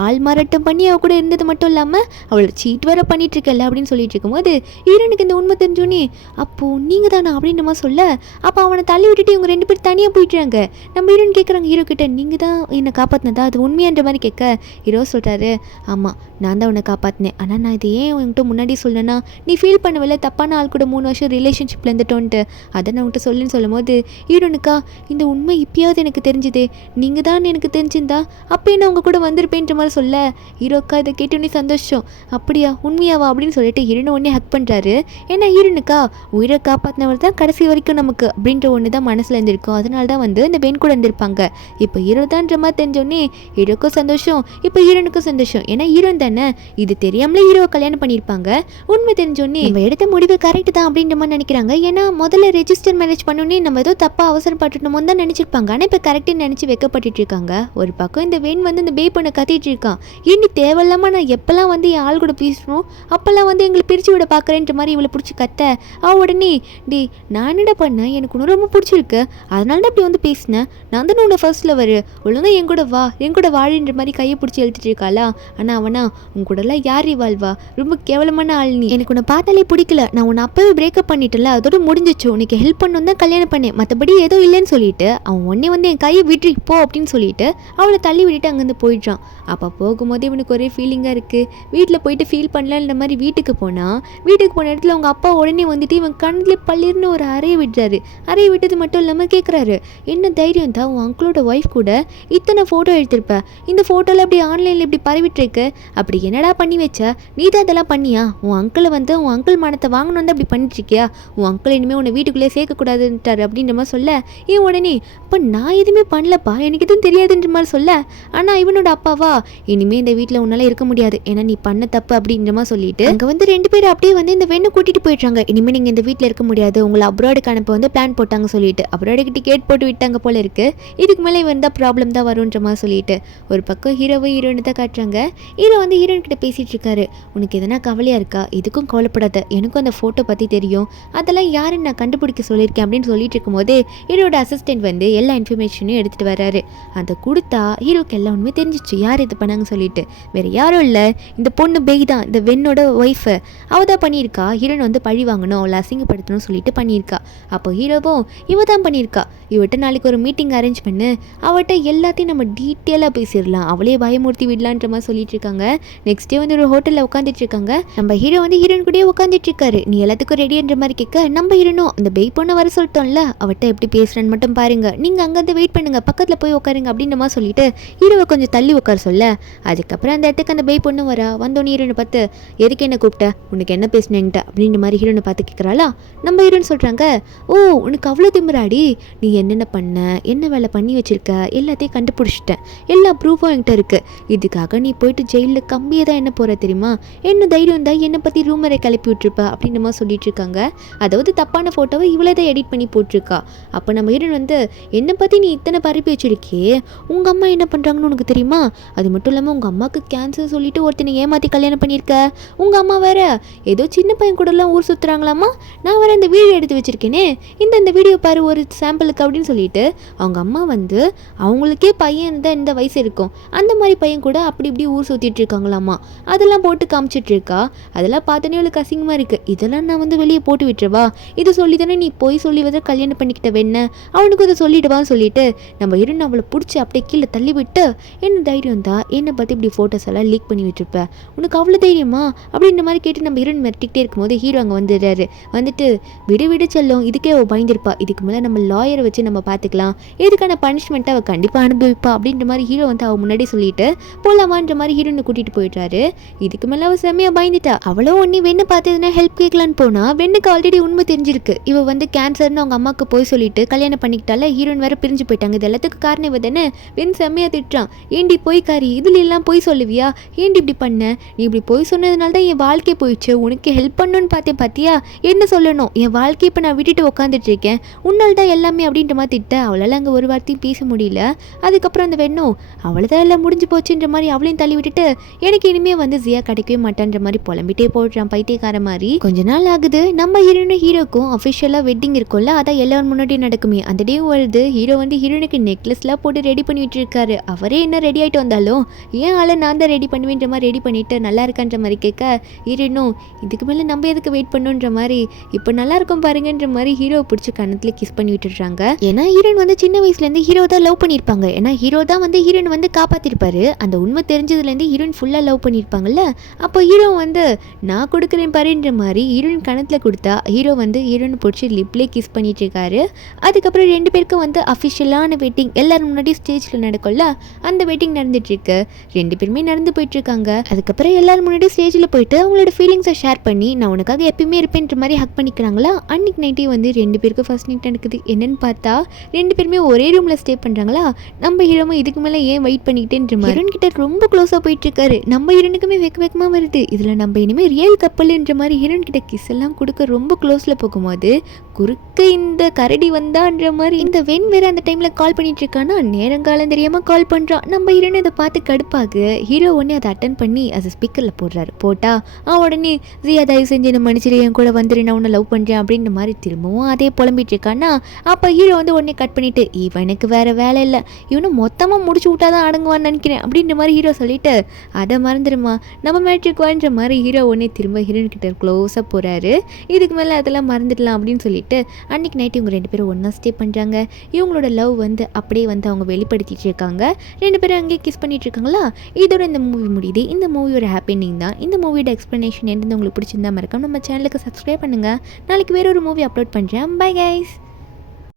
ஆள் மாறாட்டம் பண்ணி அவள் கூட இருந்தது மட்டும் இல்லாமல் அவளை சீட் வர பண்ணிட்டு இருக்கல அப்படின்னு சொல்லிட்டு இருக்கும்போது ஹீரோனுக்கு இந்த உண்மை தெரிஞ்சோன்னே அப்போது நீங்கள் தானா அப்படின்ற மாதிரி சொல்ல அப்போ அவனை தள்ளி விட்டுட்டு இவங்க 2 பேர் தனியாக போயிட்டுறாங்க. நம்ம ஹீரோன் கேட்குறாங்க ஹீரோ கிட்ட நீங்கள் தான் என்னை காப்பாற்றினதா, அது உண்மையான்ற மாதிரி கேட்க ஹீரோ சொல்கிறாரு ஆமாம் நான் தான் உன்னை காப்பாற்றினேன், ஆனால் நான் இது ஏன் உன்கிட்ட முன்னாடி சொல்லணும்னா நீ ஃபீல் பண்ணவில்லை தப்பான ஆள் கூட 3 வருஷம் ரிலேஷன்ஷிப்பில் இருந்துட்டோன்ட்டு, அதை நான் உன்கிட்ட சொல்லுன்னு சொல்லும் போது ஹீரோனுக்கா இந்த உண்மை இப்பயாவது எனக்கு தெரிஞ்சுது, நீங்கள் தான் எனக்கு தெரிஞ்சிருந்தா அப்போ நான் உங்கள் கூட வந்திருப்பேன்ற மாதிரி சொல்ல ஹீரோக்கா இதை கேட்டோன்னே சந்தோஷம், அப்படியா உண்மையாவா அப்படின்னு சொல்லிட்டு ஹீரோனை உடனே ஹக் பண்ணுறாரு. ஏன்னா ஹீரோனுக்கா உயிரை காப்பாற்றினவர் தான் கடைசி வரைக்கும் நமக்கு அப்படின்ற ஒன்று தான் மனசில் இருந்திருக்கும், அதனால தான் இந்த பெண் கூட இருந்திருப்பாங்க. இப்போ ஹீரோ தான்ற மாதிரி தெரிஞ்சோடனே ஹீரோக்கும் சந்தோஷம், இப்போ ஹீரோனுக்கும் சந்தோஷம், ஏன்னா ஹீரோன் தானே, இது தெரியாமலே ஹீரோவை கல்யாணம் பண்ணியிருப்பாங்க. உண்மை தெரிஞ்சோடனே நம்ம எடுத்த முடிவு கரெக்ட் தான் அப்படின்ற மாதிரி நினைக்கிறாங்க. ஏன்னா முதல்ல ரெஜிஸ்டர் மேரேஜ் பண்ணோன்னே நம்ம ஏதோ தப்பாக அவசரப்பட்டுட்டோமோ தான் நினச்சிருப்பாங்க, ஆனால் இப்போ கரெக்டாக நினச்சி வைக்கப்பட்டு இருக்காங்க. ஒரு பக்கம் இந்த வெண் இந்த பே பண்ண கத்திட்டு இருக்கான், இனி தேவையில்லாமல் நான் எப்போல்லாம் என் ஆள் கூட பேசணும் அப்போல்லாம் எங்களை பிரித்து விட பார்க்குறேன்ற மாதிரி இவளை பிடிச்சி கத்த உடனே டே நான் என்னடா பண்ணேன், எனக்கு உன்னை ரொம்ப பிடிச்சிருக்கு, அதனால தான் அப்படி பேசினேன், நான் தானே உன்னை ஃபர்ஸ்ட்டில் ஒழுங்கா என் கூட வாழின்ற மாதிரி கையை பிடிச்சி எழுத்துட்டு இருக்காளா, ஆனால் அவனா உன் கூடலாம் யார் வாழ்வா, ரொம்ப கேவலமான ஆள் நீ, எனக்கு உன்னை பார்த்தாலே பிடிக்கல, நான் உன்னை அப்போவே பிரேக்கப் பண்ணிட்டல, அதோட முடிஞ்சிச்சு, உனக்கு ஹெல்ப் பண்ணணும் தான் கல்யாணம் பண்ணேன், மற்றபடி ஏதோ இல்லைன்னு சொல்லிட்டு அவன் உடனே என் கையை விட்டு போ அப்படின்னு சொல்லிட்டு அவளை தள்ளி விட்டுட்டு அங்கேருந்து போயிடுறான். அப்போ போகும்போது இவனுக்கு ஒரே ஃபீலிங்காக இருக்குது, வீட்டில் போயிட்டு ஃபீல் பண்ணலான்ற மாதிரி வீட்டுக்கு போன இடத்துல அவங்க அப்பா உடனே இவன் கண்ணில் பள்ளிர்னு ஒரு அறையை விடுறாரு. அறையை விட்டது மட்டும் இல்லாமல் கேட்குறாரு என்ன தைரியம் தான் உன் அங்கிளோட ஒய்ஃப் கூட இத்தனை ஃபோட்டோ எடுத்திருப்ப, இந்த ஃபோட்டோவில் அப்படி ஆன்லைனில் இப்படி பரவிட்டுருக்கு, அப்படி என்னடா பண்ணி வச்ச, நீ தான் இதெல்லாம் பண்ணியா, உன் அங்கிளை உன் அங்கிள் மானத்தை வாங்கணும் வந்து அப்படி பண்ணிட்டுருக்கியா, உன் அங்கிள் இனிமேல் உன்னை வீட்டுக்குள்ளே சேர்க்கக்கூடாதுன்ட்டார் அப்படின்ற மாதிரி சொல்ல உடனே அப்போ நான் எதுவுமே பண்ணலப்பா எனக்கு எதுவும் தெரியாதுன்ற மாதிரி சொல்ல, ஆனால் இவனோட அப்பாவா இனிமேல் இந்த வீட்டில் உன்னால் இருக்க முடியாது, ஏன்னா நீ பண்ண தப்பு அப்படின்ற மாதிரி சொல்லிட்டு அங்கே 2 பேர் அப்படியே இந்த வெண்ணை கூட்டிகிட்டு போயிடுறாங்க. இனிமேல் நீங்கள் இந்த வீட்டில் இருக்க முடியாது, உங்களை அப்ராடுக்கு அனுப்ப பிளான் போட்டாங்க சொல்லிட்டு அப்ராடுக்கு டிக்கெட் போட்டு விட்டாங்க போல இருக்கு, இதுக்கு மேலே வந்தால் ப்ராப்ளம் தான் வரும்ன்ற மாதிரி சொல்லிட்டு ஒரு பக்கம் ஹீரோவை ஹீரோயினை தான் காட்டுறாங்க. ஹீரோ ஹீரோயின் கிட்ட பேசிட்டு இருக்காரு, உனக்கு எதனா கவலையாக இருக்கா, இதுக்கும் கவலைப்படாத, எனக்கும் அந்த ஃபோட்டோ பற்றி தெரியும், அதெல்லாம் யாருன்னு நான் கண்டுபிடிக்க சொல்லியிருக்கேன் அப்படின்னு சொல்லிட்டு இருக்கும்போது ஹீரோட அசிஸ்டன்ட் எல்லா இன்ஃபர்மேஷனையும் எடுத்துகிட்டு வராரு. அதை கொடுத்தா ஹீரோக்கு எல்லா உண்மையும் தெரிஞ்சிச்சு யார் இது பண்ணாங்க சொல்லிட்டு, வேறு யாரும் இல்லை இந்த பொண்ணு பொண்ணு பேய் தான், இந்த வெண்ணோட ஒய்ஃபு, அவள் தான் பண்ணியிருக்கா. ஹீரோயின் வந்து பழி வாங்கணும், அவளை அசிங்கப்படுத்தணும்னு சொல்லிட்டு பண்ணியிருக்கா. அப்போ ஹீரோவும் இவ தான் பண்ணியிருக்கா, இவட்ட நாளைக்கு ஒரு மீட்டிங் அரேஞ்ச் பண்ணு, அவட்ட எல்லாத்தையும் நம்ம டீட்டெயிலாக பேசிடலாம், அவளே பயமுறுத்தி விடலான்ற மாதிரி சொல்லிட்டு இருக்காங்க. நெக்ஸ்ட் டே வந்து ஒரு ஹோட்டலில் உட்காந்துட்டு இருக்காங்க. நம்ம ஹீரோ வந்து ஹீரோயின் கூடயே உட்காந்துட்டு இருக்காரு. நீ எல்லாத்துக்கும் ரெடின்ற மாதிரி கேட்க, நம்ம ஹீரோனும் அந்த பேய் பொண்ணை வர சொல்லிட்டோம்ல, அவட்ட எப்படி பேசுறேன்னு மட்டும் பாருங்க, நீங்க அங்கேருந்து வெயிட் பண்ணுங்க, பக்கத்தில் போய் உட்காருங்க அப்படின்ற மாதிரி சொல்லிட்டு ஹீரோவை கொஞ்சம் தள்ளி உட்கார சொல்ல, அதுக்கப்புறம் அந்த இடத்துக்கு அந்த பேய் பொண்ணு வரா. வந்தோன்னு ஹீரோனை பார்த்து, எதுக்கு என்ன கூப்பிட்ட, உனக்கு என்ன பேசினேன்ட்ட அப்படின்ற மாதிரி ஹீரோனை பார்த்து கேட்குறாளா. நம்ம ஹீரோன்னு சொல்கிறாங்க, ஓ உனக்கு அவ்வளோ திமிராடி, நீ என்னென்ன பண்ண, என்ன வேலை பண்ணி வச்சிருக்க, எல்லாத்தையும் கண்டுபிடிச்சிட்டேன், எல்லா ப்ரூஃபும் என்கிட்ட இருக்கு, இதுக்காக நீ போயிட்டு ஜெயிலில் கம்பியை தான் என்ன போகிற தெரியுமா, என்ன தைரியம் தான் என்னை பற்றி ரூமரை கிளப்பி விட்டுருப்ப அப்படின்ற மாதிரி சொல்லிட்டு இருக்காங்க. அதாவது தப்பான ஃபோட்டோவை இவ்வளோ தான் எடிட் பண்ணி போட்டிருக்கா. அப்போ நம்ம ஹீரோன் வந்து, என்னை பற்றி நீ இத்தனை பரப்பி வச்சிருக்கியே, உங்கள் அம்மா என்ன பண்ணுறாங்கன்னு உனக்கு தெரியுமா, அது மட்டும் இல்லாமல் உங்கள் அம்மாவுக்கு கேன்சர் சொல்லிட்டு ஒருத்தனை ஏமாற்றி கல்யாணம் பண்ணியிருக்க, உங்கள் அம்மா வேற ஏதோ சின்ன பையன் கூடலாம் ஊர் சுற்றுறாங்களாமா, நான் வேற இந்த வீடியோ எடுத்து வச்சிருக்கேனே, இந்த வீடியோ பாரு ஒரு சாம்பிளுக்கு அப்படின்னு சொல்லிட்டு அவங்க அம்மா வந்து அவங்களுக்கே பையன் தான் இந்த வயசு இருக்கும், அந்த மாதிரி பையன் கூட அப்படி இப்படி ஊர் சுற்றிட்டு இருக்காங்களாமா, அதெல்லாம் போட்டு காமிச்சிட்டு இருக்கா. அதெல்லாம் பார்த்தோன்னே அவளுக்கு அசிங்கமாக இருக்குது, இதெல்லாம் நான் வந்து வெளியே போட்டு விட்டுருவா, இது சொல்லி தானே நீ போய் சொல்லி வந்து கல்யாணம் பண்ணிக்கிட்ட வேண, அவனுக்கு அதை சொல்லிடுவான்னு சொல்லிட்டு நம்ம இருந்து அவளை பிடிச்சி அப்படியே கீழே தள்ளி விட்டு, என்ன தைரியம் தான் என்னை பற்றி இப்படி ஃபோட்டோஸ் எல்லாம் லீக் பண்ணி விட்டுருப்ப, உனக்கு அவ்வளோ தைரியமா அப்படின்ற மாதிரி கேட்டு நம்ம இருந்து மிரட்டிக்கிட்டே இருக்கும்போது ஹீரோ அங்கே வந்துடுறாரு. வந்துட்டு விடு செல்லும், இதுக்கே அவள் பயந்துருப்பா, இதுக்கு மேலே நம்ம லாயரை வச்சு நம்ம பார்த்துக்கலாம், இதுக்கான பனிஷ்மெண்ட்டை அவள் கண்டிப்பாக அனுபவிப்பா அப்படின்ற மாதிரி ஹீரோ வந்து அவள் முன்னாடி சொல்லிட்டு போகலாமான்ற மாதிரி ஹீரோனை கூட்டிகிட்டு போயிடுறாரு. இதுக்கு மேலே அவள் செம்மையாக பயந்துட்டா. அவளோ ஒன்று வெண்ணை பார்த்ததுன்னா ஹெல்ப் கேட்கலான்னு போனால் வெண்ணுக்கு ஆல்ரெடி உண்மை தெரிஞ்சிருக்கு, இவ வந்து கேன்சர்னு அவங்க அம்மாவுக்கு போய் சொல்லிட்டு கல்யாணம் பண்ணிக்கிட்டால, ஹீரோயின் வேற பிரிஞ்சு போயிட்டாங்க, இது எல்லாத்துக்கு காரணம் இவ தானே. வெண் செம்மையாக திட்டுறான், ஏண்டி போய்க்காரி, இதுல எல்லாம் போய் சொல்லுவியா, ஏண்டி இப்படி பண்ண, நீ இப்படி போய் சொன்னதுனால தான் என் வாழ்க்கை போயிடுச்சு, உனக்கு ஹெல்ப் பண்ணணும்னு பார்த்தேன் பார்த்தியா, என்ன சொல்லணும், என் வாழ்க்கை இப்போ நான் விட்டுட்டு உட்காந்துட்டு இருக்கேன், உன்னால் தான் எல்லாமே அப்படின்ற மாதிரி திட்ட. அவளால் அங்கே ஒரு வார்த்தையும் பேச முடியல. அதுக்கப்புறம் அந்த வெண்ணும் அவ்வளோதான் எல்லாம் முடிஞ்சு போச்சுன்ற மாதிரி அவளையும் தள்ளி விட்டுட்டு, எனக்கு இனிமேல் வந்து ஜியா கிடைக்கவே மாட்டான்ற மாதிரி புலம்பிட்டே போடுறான் பைத்தியக்கார மாதிரி. கொஞ்ச நாள் ஆகுது. நம்ம ஹீரோக்கும் அஃபிஷியலாக வெட்டிங் இருக்கும்ல, அதான் எல்லாரும் முன்னாடி நடக்குமே, அந்த டே வருது. ஹீரோ வந்து ஹீரோனுக்கு நெக்லஸ்லாம் போட்டு ரெடி பண்ணிட்டு இருக்காரு. அவரே என்ன ரெடி ஆகிட்டு வந்தாலும் ஏன் ஆளை நான் தான் ரெடி பண்ணுவேன்ற மாதிரி ரெடி பண்ணிட்டு நல்லா இருக்கான்ற மாதிரி கேட்க, ஹீரோனும் இதுக்கு மேலே நம்ம எதுக்கு வெயிட் பண்ணுன்ற மாதிரி, இப்போ நல்லா இருக்கும் பாருங்கன்ற மாதிரி ஹீரோ பிடிச்சி கணத்துல கிஸ் பண்ணி விட்டுடுறாங்க. ஏன்னா ஹீரோயின் வந்து சின்ன வயசுலேருந்து ஹீரோ தான் லவ் பண்ணியிருப்பாங்க. ஏன்னா ஹீரோ தான் வந்து ஹீரோயின் வந்து காப்பாற்றிருப்பாரு. அந்த உண்மை தெரிஞ்சதுலேருந்து ஹீரோயின் ஃபுல்லாக லவ் பண்ணியிருப்பாங்கல்ல. அப்போ ஹீரோ வந்து நான் கொடுக்குறேன் பாருன்ற மாதிரி ஹீரோயின் கணத்தில் கொடுத்தா ஹீரோ வந்து ஹீரோயின் பிடிச்சி லிப்லேயே கிஸ் பண்ணிட்டு இருக்காரு. அதுக்கப்புறம் ரெண்டு பேருக்கும் வந்து அஃபிஷியலான வெட்டிங் எல்லாரும் முன்னாடி ஸ்டேஜில் நடக்கும்ல, அந்த வெட்டிங் நடந்துட்டு இருக்கு. ரெண்டு பேருமே நடந்து போயிட்டு இருக்காங்க. அதுக்கப்புறம் எல்லாரும் முன்னாடி ஸ்டேஜில் போயிட்டு அவங்களோட ஃபீலிங்ஸை ஷேர் பண்ணி நான் உனக்காக எப்பயுமே இருப்பேன்ற மாதிரி ஹக் பண்ணிக்கிறாங்களா. அன்னைக்கு நைட்டே வந்து ரெண்டு பேருக்கு ஃபர்ஸ்ட் நைட் நடக்குது. என்னன்னு பார்த்தா ரெண்டு பேருமே ஒரே ரூமில் ஸ்டே பண்ணுறாங்களா. நம்ம ஹீரோவும் இதுக்கு மேலே ஏன் வெயிட் பண்ணிக்கிட்டேன்ற மாதிரி ஹீரோன் கிட்ட ரொம்ப க்ளோஸாக போயிட்டு இருக்காரு. நம்ம ஹீரோனுக்குமே வெக்கமாக வருது. இதில் நம்ம இனிமேல் ரியல் கப்பல்ன்ற மாதிரி ஹீரோன் கிட்ட கிஸ் எல்லாம் கொடுக்க ரொம்ப க்ளோஸில் போகும்போது குறுக்க இந்த கரடி வந்தான்ற மாதிரி இந்த வெண் வேற அந்த டைமில் கால் பண்ணிட்டு இருக்கானா. நேரங்காலம் தெரியாமல் கால் பண்ணுறான். நம்ம ஹீரோனை இதை பார்த்து கடுப்பாகு. ஹீரோ உடனே அதை அட்டன் பண்ணி அதை ஸ்பீக்கரில் போடுறாரு. போட்டால் உடனே ஜியா தயவு செஞ்சு என்ன மன்னிச்சிரு, என் கூட வந்துரு, நான் உன்னை லவ் பண்ணுறேன் அப்படின்ற மாதிரி திரும்பவும் அதே புலம்பிட்டு இருக்கானா. அப்போ ஹீரோ வந்து உடனே கட் பண்ணிட்டு இவனுக்கு வேற வேலை இல்லை, இவனும் மொத்தமாக முடிச்சு விட்டாதான் அடங்குவான்னு நினைக்கிறேன் அப்படின்ற மாதிரி ஹீரோ சொல்லிட்டு அதை மறந்துடுமா நம்ம மேட்ரிக்குவான்ற மாதிரி ஹீரோ உடனே திரும்ப ஹீரோயின் கிட்ட க்ளோஸாக போகிறாரு. இதுக்கு மேலே அதெல்லாம் மறந்துடலாம் அப்படின்னு சொல்லிட்டு அன்றைக்கி நைட்டு இவங்க ரெண்டு பேரும் ஒன்றா ஸ்டே பண்ணுறாங்க. இவங்களோட லவ் வந்து அப்படியே வந்து அவங்க வெளிப்படுத்திட்டு இருக்காங்க. ரெண்டு பேரும் அங்கேயே கிஸ் பண்ணிட்டு இருக்காங்களா. இதோட இந்த மூவி முடியுது. இந்த மூவியோட ஹாப்பி எண்டிங் தான். இந்த மூவியோட எக்ஸ்ப்ளனேஷன் எந்த உங்களுக்கு பிடிச்சிருந்தா மறக்காம நம்ம சேனலுக்கு சப்ஸ்கிரைப் பண்ணுங்கள். நாளைக்கு வேற ஒரு மூவி அப்லோட் பண்ணுறேன். Bye guys.